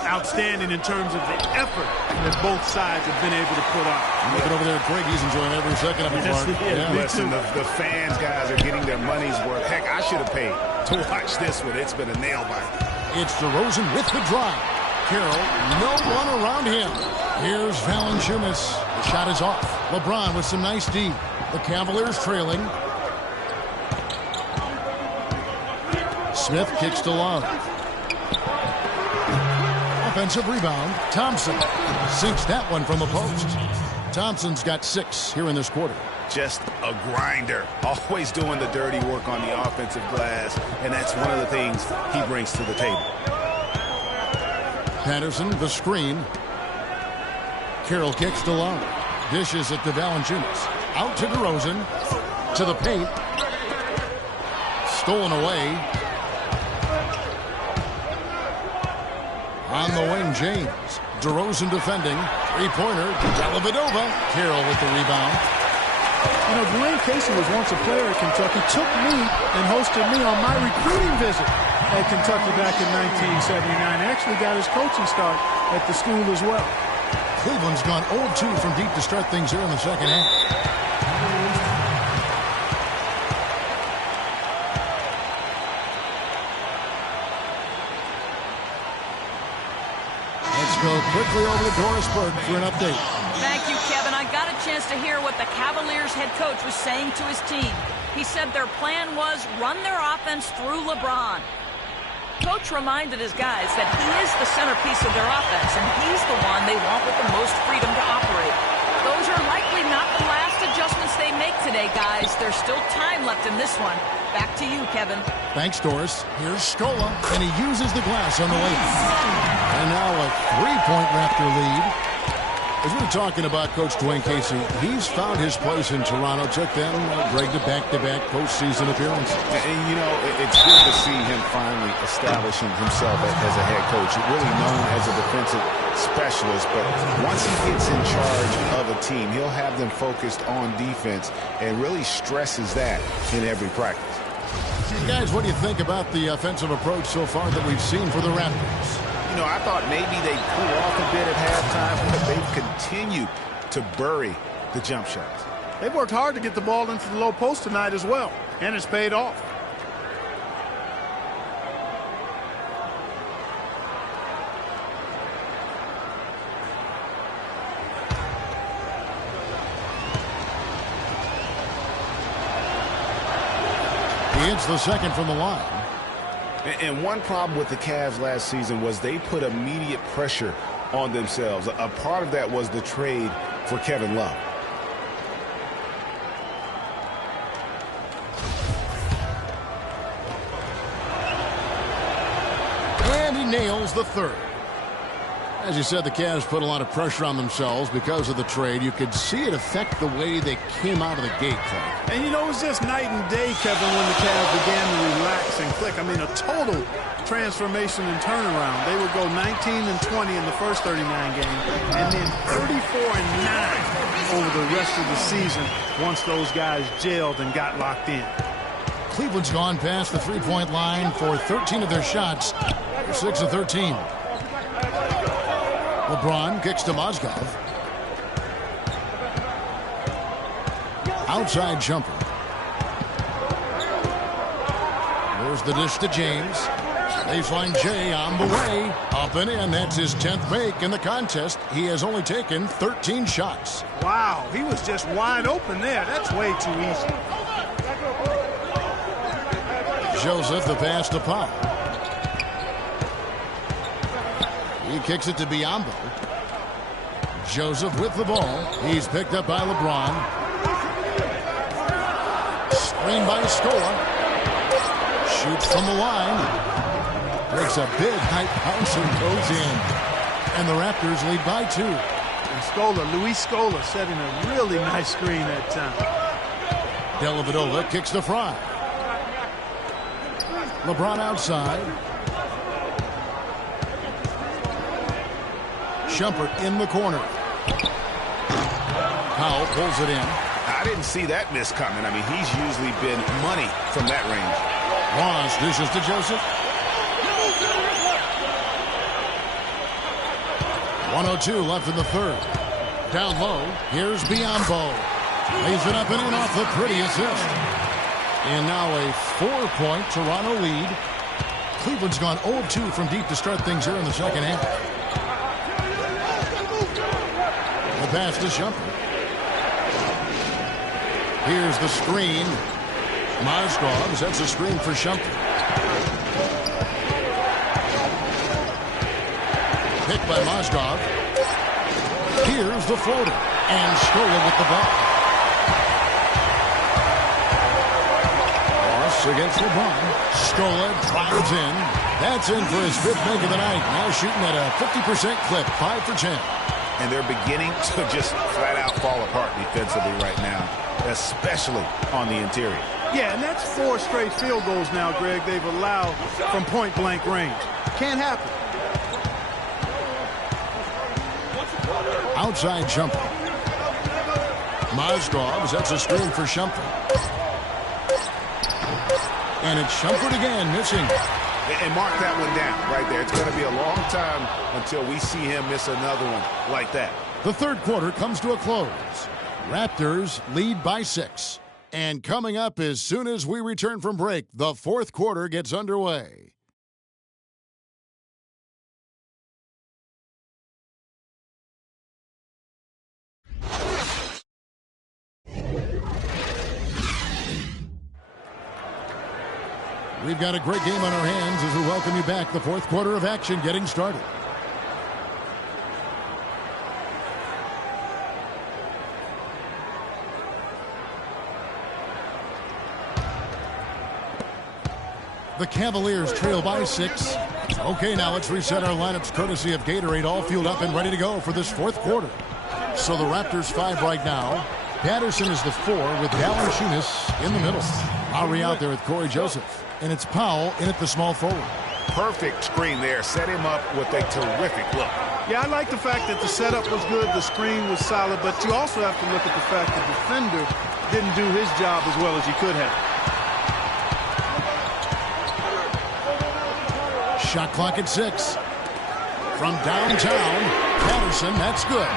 outstanding in terms of the effort that both sides have been able to put on. Looking over there, Craig, he's enjoying every second of it, Mark. Yeah. Listen, the fans, guys, are getting their money's worth. Heck, I should have paid to watch this one. It's been a nail-biter. It's DeRozan with the drive. Carroll, no one around him. Here's Valanciunas. The shot is off. LeBron with some nice D. The Cavaliers trailing. Smith kicks to Love. Offensive rebound. Thompson sinks that one from the post. Thompson's got 6 here in this quarter. Just a grinder. Always doing the dirty work on the offensive glass, and that's one of the things he brings to the table. Patterson, the screen. Carroll kicks to Love. Dishes it to Valanciunas. Out to DeRozan. To the paint. Stolen away. On the wing, James. DeRozan defending. Three-pointer. Dellavedova. Carroll with the rebound. You know, Dwayne Casey was once a player at Kentucky, took me and hosted me on my recruiting visit at Kentucky back in 1979. Actually got his coaching start at the school as well. Cleveland's gone 0-2 from deep to start things here in the second half. Let's go quickly over to Doris Burke for an update. Thank you, Kevin. I got a chance to hear what the Cavaliers head coach was saying to his team. He said their plan was run their offense through LeBron. Coach reminded his guys that he is the centerpiece of their offense, and he's the one they want with the most freedom to operate. Those are likely not the last adjustments they make today, guys. There's still time left in this one. Back to you, Kevin. Thanks, Doris. Here's Scola, and he uses the glass on the way. And now a 3-point Raptor lead. As we were talking about Coach Dwayne Casey, he's found his place in Toronto. Took them, Greg, to back-to-back postseason appearances. And, you know, it's good to see him finally establishing himself as a head coach. Really known as a defensive specialist, but once he gets in charge of a team, he'll have them focused on defense and really stresses that in every practice. Guys, what do you think about the offensive approach so far that we've seen for the Raptors? You know, I thought maybe they'd cool off a bit at halftime, but they've continued to bury the jump shots. They've worked hard to get the ball into the low post tonight as well, and it's paid off. He hits the second from the line. And one problem with the Cavs last season was they put immediate pressure on themselves. A part of that was the trade for Kevin Love. And he nails the third. As you said, the Cavs put a lot of pressure on themselves because of the trade. You could see it affect the way they came out of the gate, Clark. And, you know, it was just night and day, Kevin, when the Cavs began to relax and click. I mean, a total transformation and turnaround. They would go 19-20 in the first 39 games, and then 34-9 over the rest of the season once those guys gelled and got locked in. Cleveland's gone past the three-point line for 13 of their shots. They're 6 of 13. LeBron kicks to Mozgov. Outside jumper. There's the dish to James. Baseline Jay on the way. Up and in. That's his 10th make in the contest. He has only taken 13 shots. Wow, he was just wide open there. That's way too easy. Joseph, the pass to Pop. He kicks it to Biyombo. Joseph with the ball. He's picked up by LeBron. Screen by Scola. Shoots from the line. Breaks a big high bounce and goes in. And the Raptors lead by 2. And Luis Scola setting a really nice screen that time. Dellavedova kicks to Fry. LeBron outside. Shumpert in the corner. Powell pulls it in. I didn't see that miss coming. I mean, he's usually been money from that range. Ross dishes to Joseph. 1:02 left in the third. Down low. Here's Biyombo. Lays it up and in off the pretty assist. And now a 4-point Toronto lead. Cleveland's gone 0-2 from deep to start things here in the second half. The pass to Shumpert. Here's the screen. Mozgov sets a screen for Shumpert. Picked by Mozgov. Here's the floater. And Scola with the ball. Ross against LeBron. Scola drives in. That's in for his 5th make of the night. Now shooting at a 50% clip. 5 for 10. And they're beginning to just flat out fall apart defensively right now, especially on the interior. Yeah, and that's 4 straight field goals now, Greg, they've allowed from point-blank range. Can't happen. Outside Shumpert. Mozgov sets a screen for Shumpert. And it's Shumpert again, missing. And mark that one down right there. It's going to be a long time until we see him miss another one like that. The third quarter comes to a close. Raptors lead by 6. And coming up as soon as we return from break, the fourth quarter gets underway. We've got a great game on our hands as we welcome you back. The fourth quarter of action getting started. The Cavaliers trail by 6. Okay, now let's reset our lineups courtesy of Gatorade, all fueled up and ready to go for this fourth quarter. So the Raptors 5 right now. Patterson is the 4 with Valanciunas in the middle. Lowry out there with Corey Joseph. And it's Powell in at the small forward. Perfect screen there. Set him up with a terrific look. Yeah, I like the fact that the setup was good, the screen was solid, but you also have to look at the fact the defender didn't do his job as well as he could have. Shot clock at 6. From downtown, Patterson, that's good.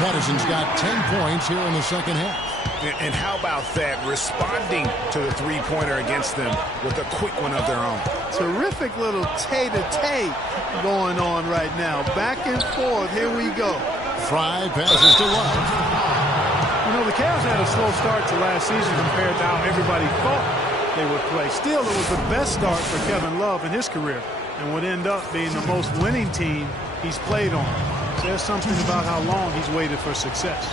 Patterson's got 10 points here in the second half. And how about that, responding to the three-pointer against them with a quick one of their own. Terrific little tay-to-tay going on right now. Back and forth, here we go. Fry passes to Love. You know, the Cavs had a slow start to last season compared to how everybody thought they would play. Still, it was the best start for Kevin Love in his career and would end up being the most winning team he's played on. Says something about how long he's waited for success.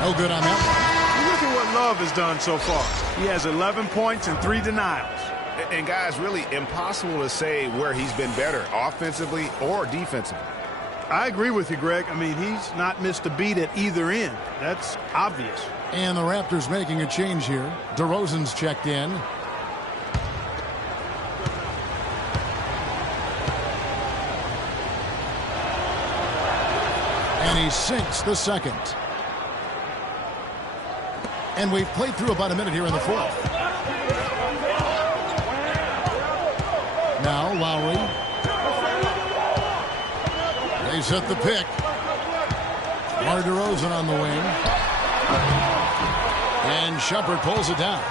No good on that one. Look at what Love has done so far. He has 11 points and 3 denials. And guys, really impossible to say where he's been better, offensively or defensively. I agree with you, Greg. I mean, he's not missed a beat at either end. That's obvious. And the Raptors making a change here. DeRozan's checked in. And he sinks the second. And we've played through about a minute here in the fourth. Now Lowry. They set the pick. DeMar DeRozan on the wing. And Shumpert pulls it down.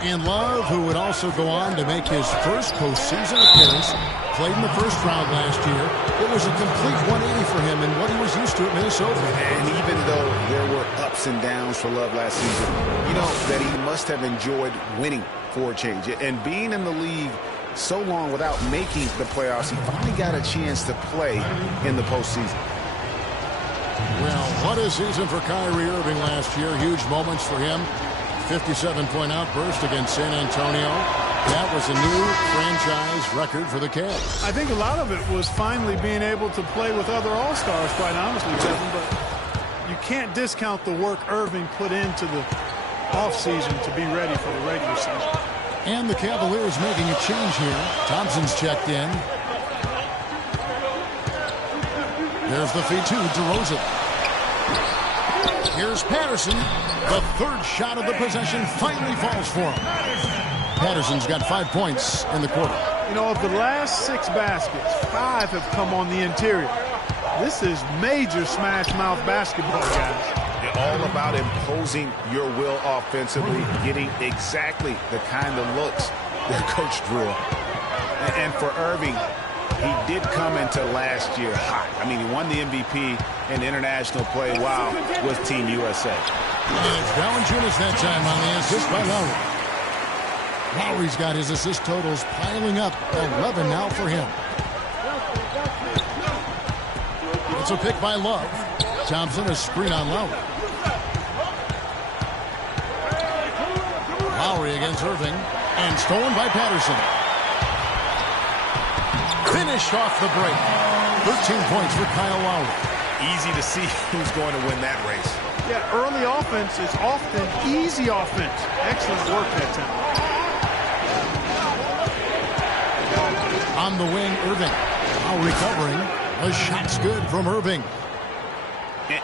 And Love, who would also go on to make his first postseason appearance, played in the first round last year. It was a complete 180 for him and what he was used to at Minnesota. And even though there were ups and downs for Love last season, you know that he must have enjoyed winning for a change. And being in the league so long without making the playoffs, he finally got a chance to play in the postseason. Well, what a season for Kyrie Irving last year. Huge moments for him. 57-point outburst against San Antonio. That was a new franchise record for the Cavs. I think a lot of it was finally being able to play with other All-Stars, quite honestly, Kevin. But you can't discount the work Irving put into the offseason to be ready for the regular season. And the Cavaliers making a change here. Thompson's checked in. There's the feed to DeRozan. Here's Patterson. The third shot of the possession finally falls for him. Patterson's got 5 points in the quarter. You know, of the last 6 baskets, 5 have come on the interior. This is major smash-mouth basketball, guys. All about imposing your will offensively, getting exactly the kind of looks that Coach drew up. And for Irving, he did come into last year hot. I mean, he won the MVP in international play while with Team USA. And it's Valanciunas that time on the assist by Lowry. Lowry's got his assist totals piling up. 11 now for him. It's a pick by Love. Thompson, a screen on Lowry. Lowry against Irving. And stolen by Patterson. Finished off the break. 13 points for Kyle Lowry. Easy to see who's going to win that race. Yeah, early offense is often easy offense. Excellent work that time. On the wing, Irving. Now recovering. The shot's good from Irving.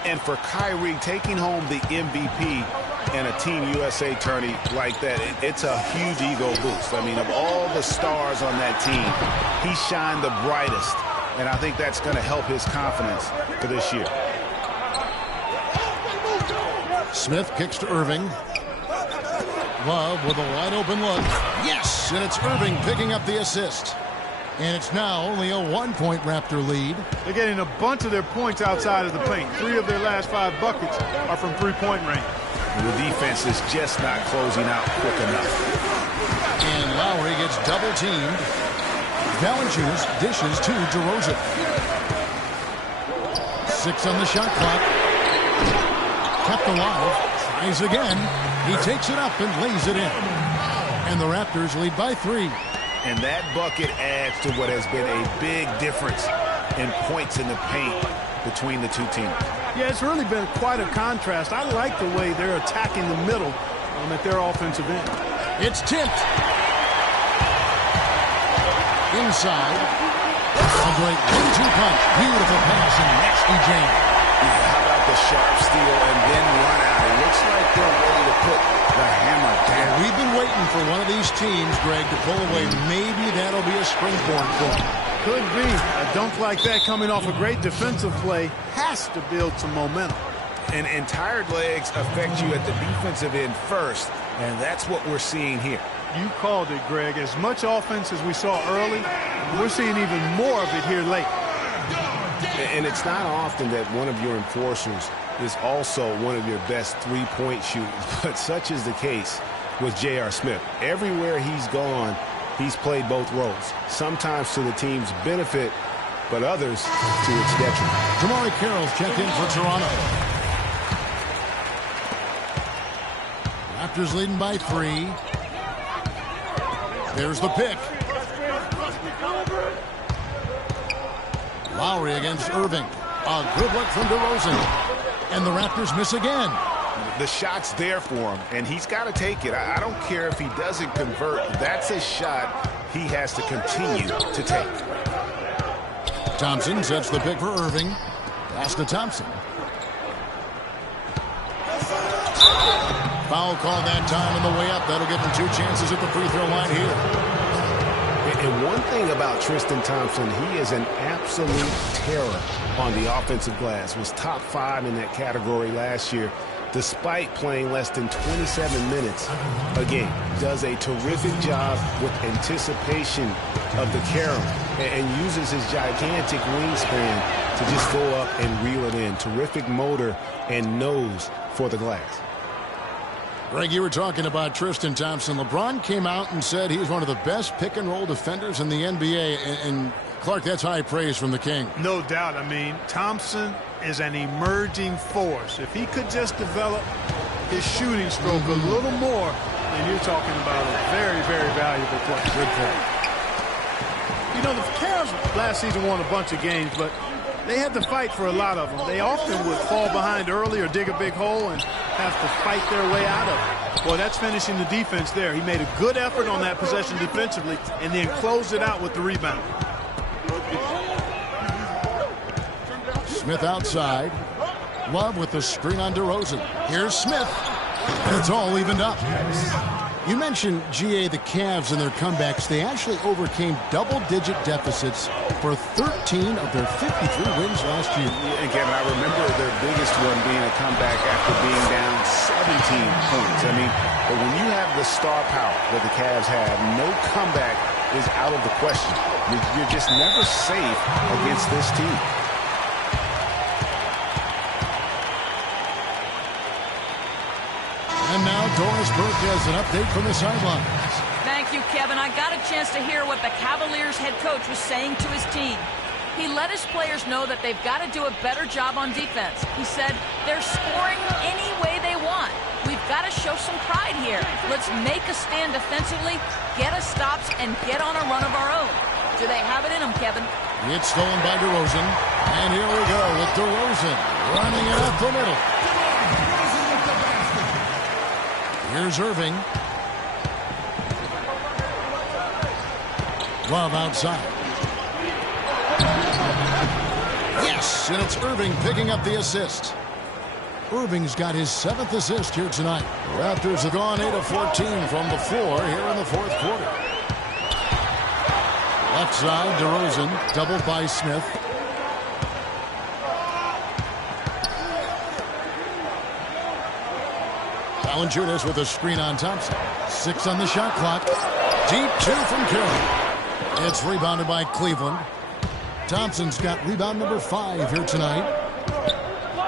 And for Kyrie, taking home the MVP in a Team USA tourney like that, it's a huge ego boost. I mean, of all the stars on that team, he shined the brightest. And I think that's going to help his confidence for this year. Smith kicks to Irving. Love with a wide open look. Yes, and it's Irving picking up the assist. And it's now only a 1-point Raptor lead. They're getting a bunch of their points outside of the paint. 3 of their last 5 buckets are from three-point range. The defense is just not closing out quick enough. And Lowry gets double-teamed. Valanciunas dishes to DeRozan. 6 on the shot clock. Kept alive. Tries again. He takes it up and lays it in. And the Raptors lead by 3. And that bucket adds to what has been a big difference in points in the paint between the two teams. Yeah, it's really been quite a contrast. I like the way they're attacking the middle at their offensive end. It's tipped. Inside. A great 1-2 punch. Beautiful pass and nasty jam. Yeah, how about the sharp steal and then run out? It looks like they're ready to put the hammer down. And we've been waiting for one of these teams, Greg, to pull away. Maybe that'll be a springboard for them. Could be. A dunk like that coming off a great defensive play has to build some momentum. And tired legs affect you at the defensive end first, and that's what we're seeing here. You called it, Greg. As much offense as we saw early, we're seeing even more of it here late. And it's not often that one of your enforcers is also one of your best three-point shooters, but such is the case with J.R. Smith. Everywhere he's gone, he's played both roles, sometimes to the team's benefit, but others to its detriment. Jamari Carroll's checked in for Toronto. Raptors leading by 3. There's the pick. Lowry against Irving. A good look from DeRozan. And the Raptors miss again. The shot's there for him, and he's got to take it. I don't care if he doesn't convert. That's a shot he has to continue to take. Thompson sets the pick for Irving. Pass to Thompson. Foul call that time on the way up. That'll give him 2 chances at the free throw line here. And one thing about Tristan Thompson, he is an absolute terror on the offensive glass. Was top 5 in that category last year, despite playing less than 27 minutes a game. Does a terrific job with anticipation of the carom and uses his gigantic wingspan to just go up and reel it in. Terrific motor and nose for the glass. Greg, you were talking about Tristan Thompson. LeBron came out and said he's one of the best pick-and-roll defenders in the NBA. And Clark, that's high praise from the King. No doubt. I mean, Thompson is an emerging force. If he could just develop his shooting stroke a little more, then you're talking about a very, very valuable player. Good point. You know, the Cavs last season won a bunch of games, but they had to fight for a lot of them. They often would fall behind early or dig a big hole and have to fight their way out of it. Boy, that's finishing the defense there. He made a good effort on that possession defensively and then closed it out with the rebound. Smith outside. Love with the screen on DeRozan. Here's Smith. And it's all evened up. You mentioned, GA, the Cavs and their comebacks. They actually overcame double-digit deficits for 13 of their 53 wins last year. Yeah, again, I remember their biggest one being a comeback after being down 17 points. I mean, but when you have the star power that the Cavs have, no comeback is out of the question. You're just never safe against this team. And now Doris Burke has an update from the sidelines. Thank you, Kevin. I got a chance to hear what the Cavaliers head coach was saying to his team. He let his players know that they've got to do a better job on defense. He said they're scoring any way they want. We've got to show some pride here. Let's make a stand defensively, get us stops, and get on a run of our own. Do they have it in them, Kevin? It's stolen by DeRozan. And here we go with DeRozan running it up the middle. Here's Irving. Love outside. Yes, and it's Irving picking up the assist. Irving's got his 7th assist here tonight. The Raptors have gone 8 of 14 from the floor here in the 4th quarter. Left side, DeRozan, doubled by Smith. Valanciunas with a screen on Thompson. 6 on the shot clock. Deep 2 from Carroll. It's rebounded by Cleveland. Thompson's got rebound number 5 here tonight.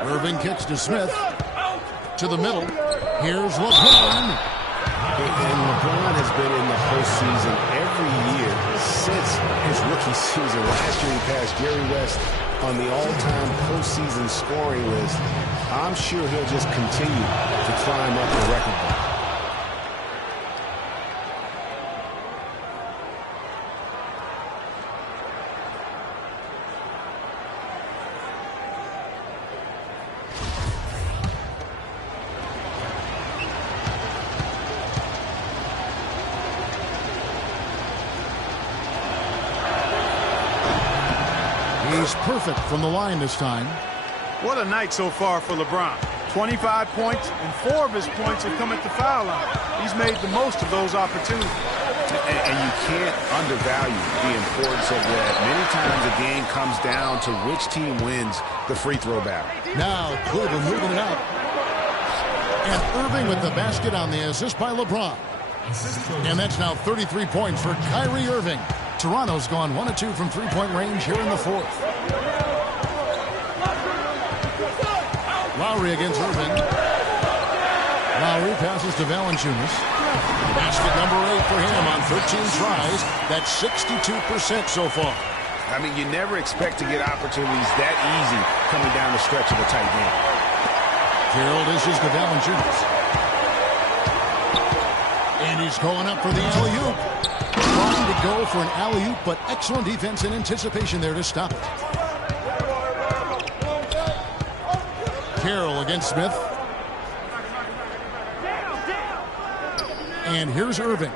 Irving kicks to Smith. To the middle. Here's LeBron. And LeBron has been in the postseason every year since his rookie season. Last year he passed Jerry West on the all-time postseason scoring list. I'm sure he'll just continue to climb up the record book. He's perfect from the line this time. What a night so far for LeBron. 25 points, and 4 of his points have come at the foul line. He's made the most of those opportunities. And you can't undervalue the importance of that. Many times a game comes down to which team wins the free throw battle. Now Cleveland moving it up. And Irving with the basket on the assist by LeBron. And that's now 33 points for Kyrie Irving. Toronto's gone 1 of 2 from three-point range here in the fourth. Lowry against Irving. Lowry passes to Valanciunas. Basket number 8 for him on 13 tries. That's 62% so far. I mean, you never expect to get opportunities that easy coming down the stretch of a tight game. Carroll dishes to Valanciunas. And he's going up for the alley-oop. Trying to go for an alley-oop, but excellent defense and anticipation there to stop it. Carroll against Smith. And here's Irving.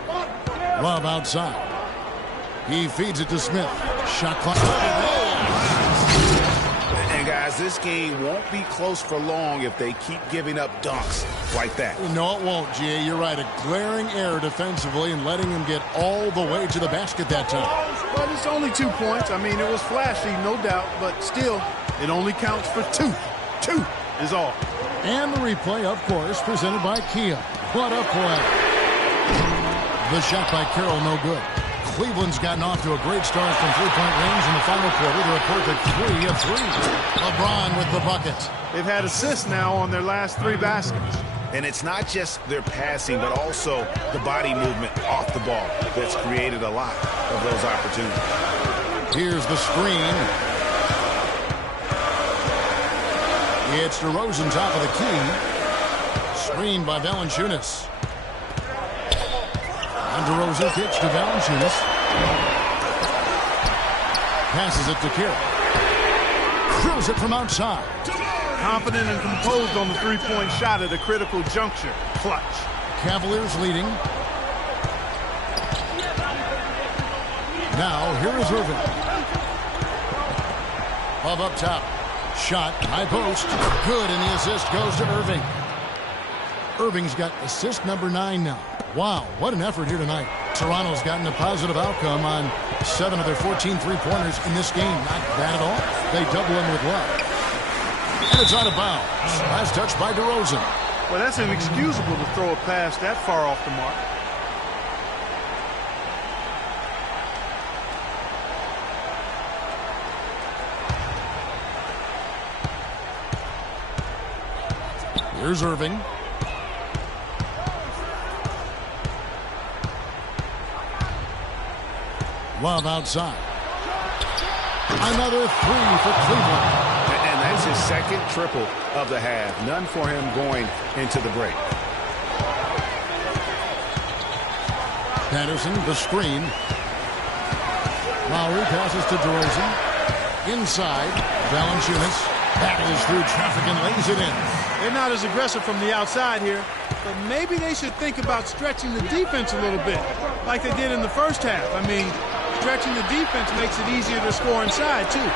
Love outside. He feeds it to Smith. Shot clock. And guys, this game won't be close for long if they keep giving up dunks like that. No, it won't, G.A. You're right. A glaring error defensively and letting him get all the way to the basket that time. But it's only 2 points. I mean, it was flashy, no doubt, but still, it only counts for 2. 2 is all. And the replay, of course, presented by Kia. What a play. The shot by Carroll, no good. Cleveland's gotten off to a great start from three-point range in the final quarter. They're a perfect 3 of 3. LeBron with the bucket. They've had assists now on their last 3 baskets. And it's not just their passing, but also the body movement off the ball that's created a lot of those opportunities. Here's the screen. It's DeRozan top of the key. Screened by Valanciunas. And DeRozan kicks to Valanciunas. Passes it to Carroll. Throws it from outside. Confident and composed on the three-point shot at a critical juncture. Clutch. Cavaliers leading. Now, here is Irving. Love up top. Shot, high post. Good, and the assist goes to Irving. Irving's got assist number 9 now. Wow, what an effort here tonight. Toronto's gotten a positive outcome on 7 of their 14 three-pointers in this game. Not bad at all. They double him with Love. And it's out of bounds. Last touch by DeRozan. Well, that's inexcusable to throw a pass that far off the mark. Here's Irving. Love outside. Another 3 for Cleveland. And that's his second triple of the half. None for him going into the break. Patterson, the screen. Lowry passes to DeRozan. Inside, Valanciunas battles through traffic and lays it in. They're not as aggressive from the outside here, but maybe they should think about stretching the defense a little bit, like they did in the first half. I mean, stretching the defense makes it easier to score inside, too.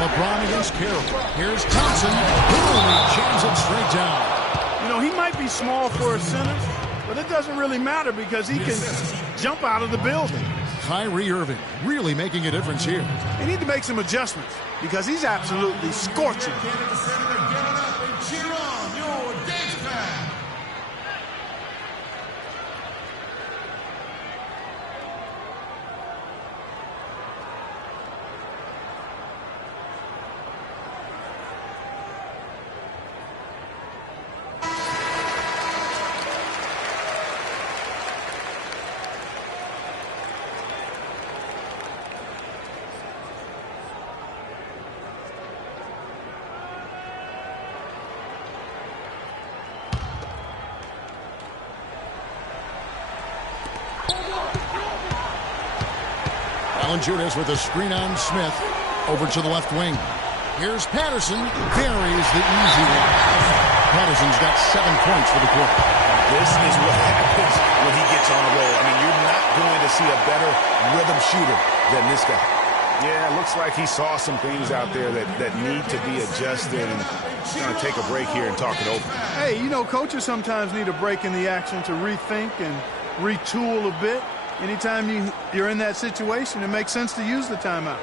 LeBron against Carroll. Here's Thompson. Boom! He jams it straight down. You know, he might be small for a center, but it doesn't really matter because he can jump out of the building. Kyrie Irving really making a difference here. They need to make some adjustments because he's absolutely scorching. Valanciunas with a screen on Smith. Over to the left wing. Here's Patterson. Buries the easy one. Patterson's got 7 points for the quarter. This is what happens when he gets on a roll. I mean, you're not going to see a better rhythm shooter than this guy. Yeah, it looks like he saw some things out there that need to be adjusted, and he's going to take a break here and talk it over. Hey, you know, coaches sometimes need a break in the action to rethink and retool a bit. Anytime you're in that situation, it makes sense to use the timeout.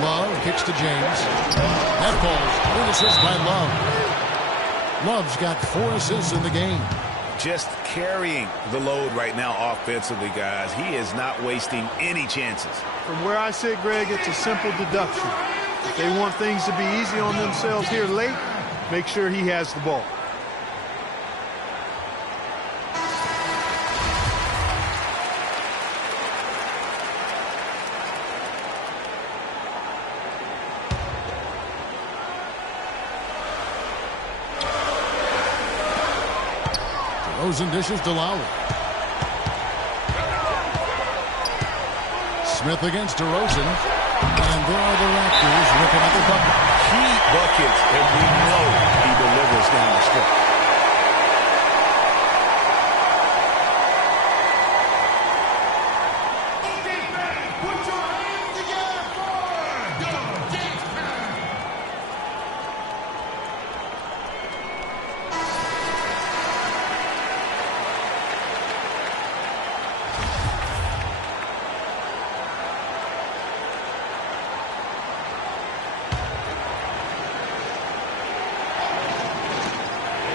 Love kicks to James. That falls. Good assist by Love. Love's got 4 assists in the game. Just carrying the load right now offensively, guys. He is not wasting any chances. From where I sit, Greg, it's a simple deduction. If they want things to be easy on themselves here late, make sure he has the ball. Rosen dishes to Lowry. Smith against DeRozan. And there are the Raptors with another bucket. Key buckets, and we know he delivers down the stretch.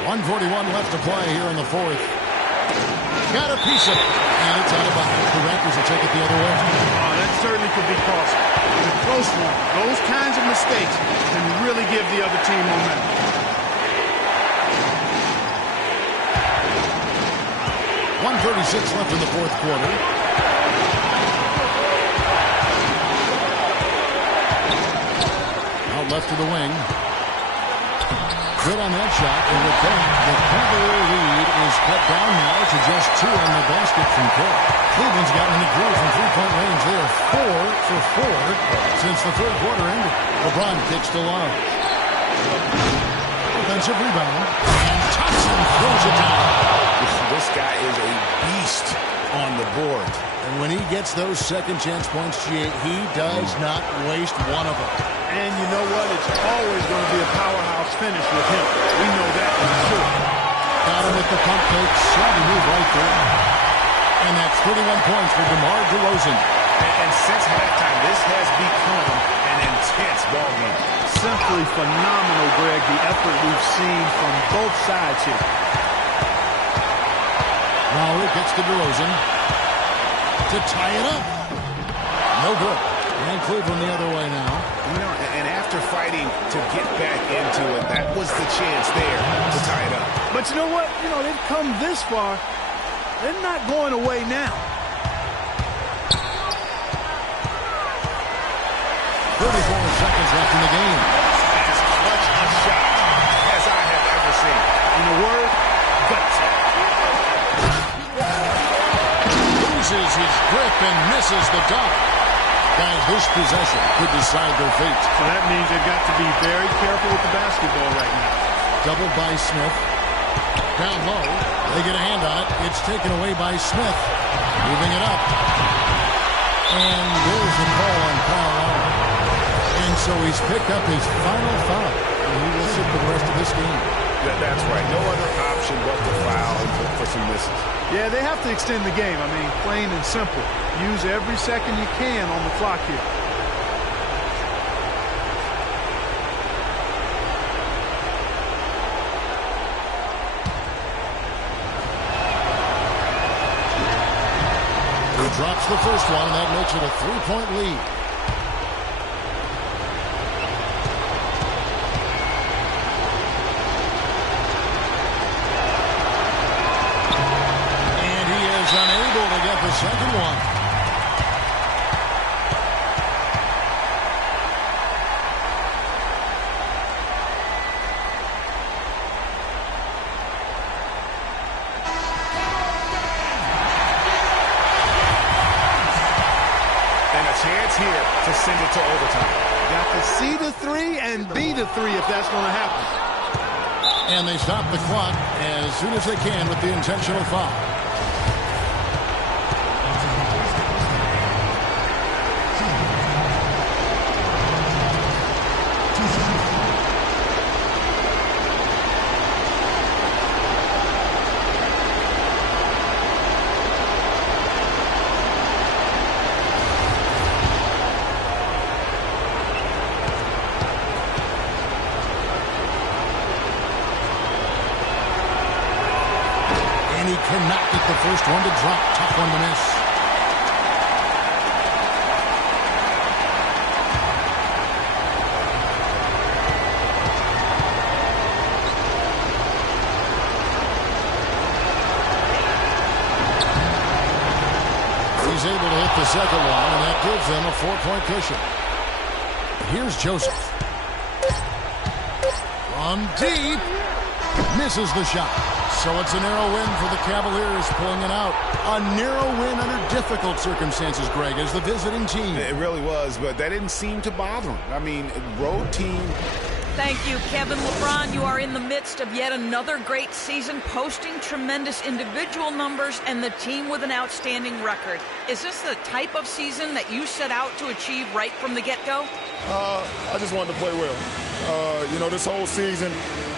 .141 left to play here in the fourth. Got a piece of it, and it's out of bounds. The Raptors will take it the other way. Oh, that certainly could be costly. In a close one, those kinds of mistakes can really give the other team momentum. .136 left in the fourth quarter. Out left to the wing. Good on that shot, and with that, the Cavalier lead is cut down now to just 2 on the basket from Kerr. Cleveland's gotten in the groove from three-point range. They are 4 for 4 since the third quarter ended. LeBron kicks to Love. Offensive rebound, and Thompson throws it down. This guy is a beast on the board. And when he gets those second chance points, he does not waste one of them. And you know what? It's always going to be a powerhouse finish with him. We know that for sure. Got him with the pump fake. Savvy move right there. And that's 31 points for DeMar DeRozan. And since halftime, this has become an intense ballgame. Simply phenomenal, Greg, the effort we've seen from both sides here. Lowry gets to DeRozan to tie it up. No good. And Cleveland the other way now. You know, and after fighting to get back into it, that was the chance there to tie it up. But you know what? You know, they've come this far. They're not going away now. 34 seconds left in the game. As clutch a shot as I have ever seen. In a word, guts. Loses his grip and misses the dunk. And this possession could decide their fate. So that means they've got to be very careful with the basketball right now. Doubled by Smith. Down low. They get a hand on it. It's taken away by Smith. Moving it up. And there's a call on Kyle Lowry. And so he's picked up his final foul. And he will sit for the rest of this game. That's right. No other option but to foul for some misses. Yeah, they have to extend the game. I mean, plain and simple. Use every second you can on the clock here. He drops the first one, and that makes it a 3-point lead. Unable to get the second one. see the three and be the three if that's going to happen. And they stop the clock as soon as they can with the intentional foul. And he cannot get the first one to drop. Tough one to miss. He's able to hit the second one, and that gives them a 4-point cushion. Here's Joseph. From deep. Misses the shot. So it's a narrow win for the Cavaliers, pulling it out. A narrow win under difficult circumstances, Greg, as the visiting team. It really was, but that didn't seem to bother him. I mean, road team. Thank you, Kevin. LeBron, you are in the midst of yet another great season, posting tremendous individual numbers and the team with an outstanding record. Is this the type of season that you set out to achieve right from the get-go? I just wanted to play well. This whole season,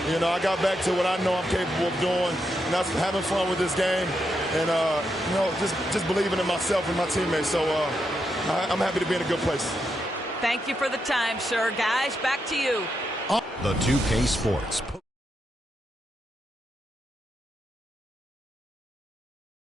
I got back to what I know I'm capable of doing, and that's having fun with this game and, just believing in myself and my teammates. So I'm happy to be in a good place. Thank you for the time, sir. Guys, back to you. The 2K Sports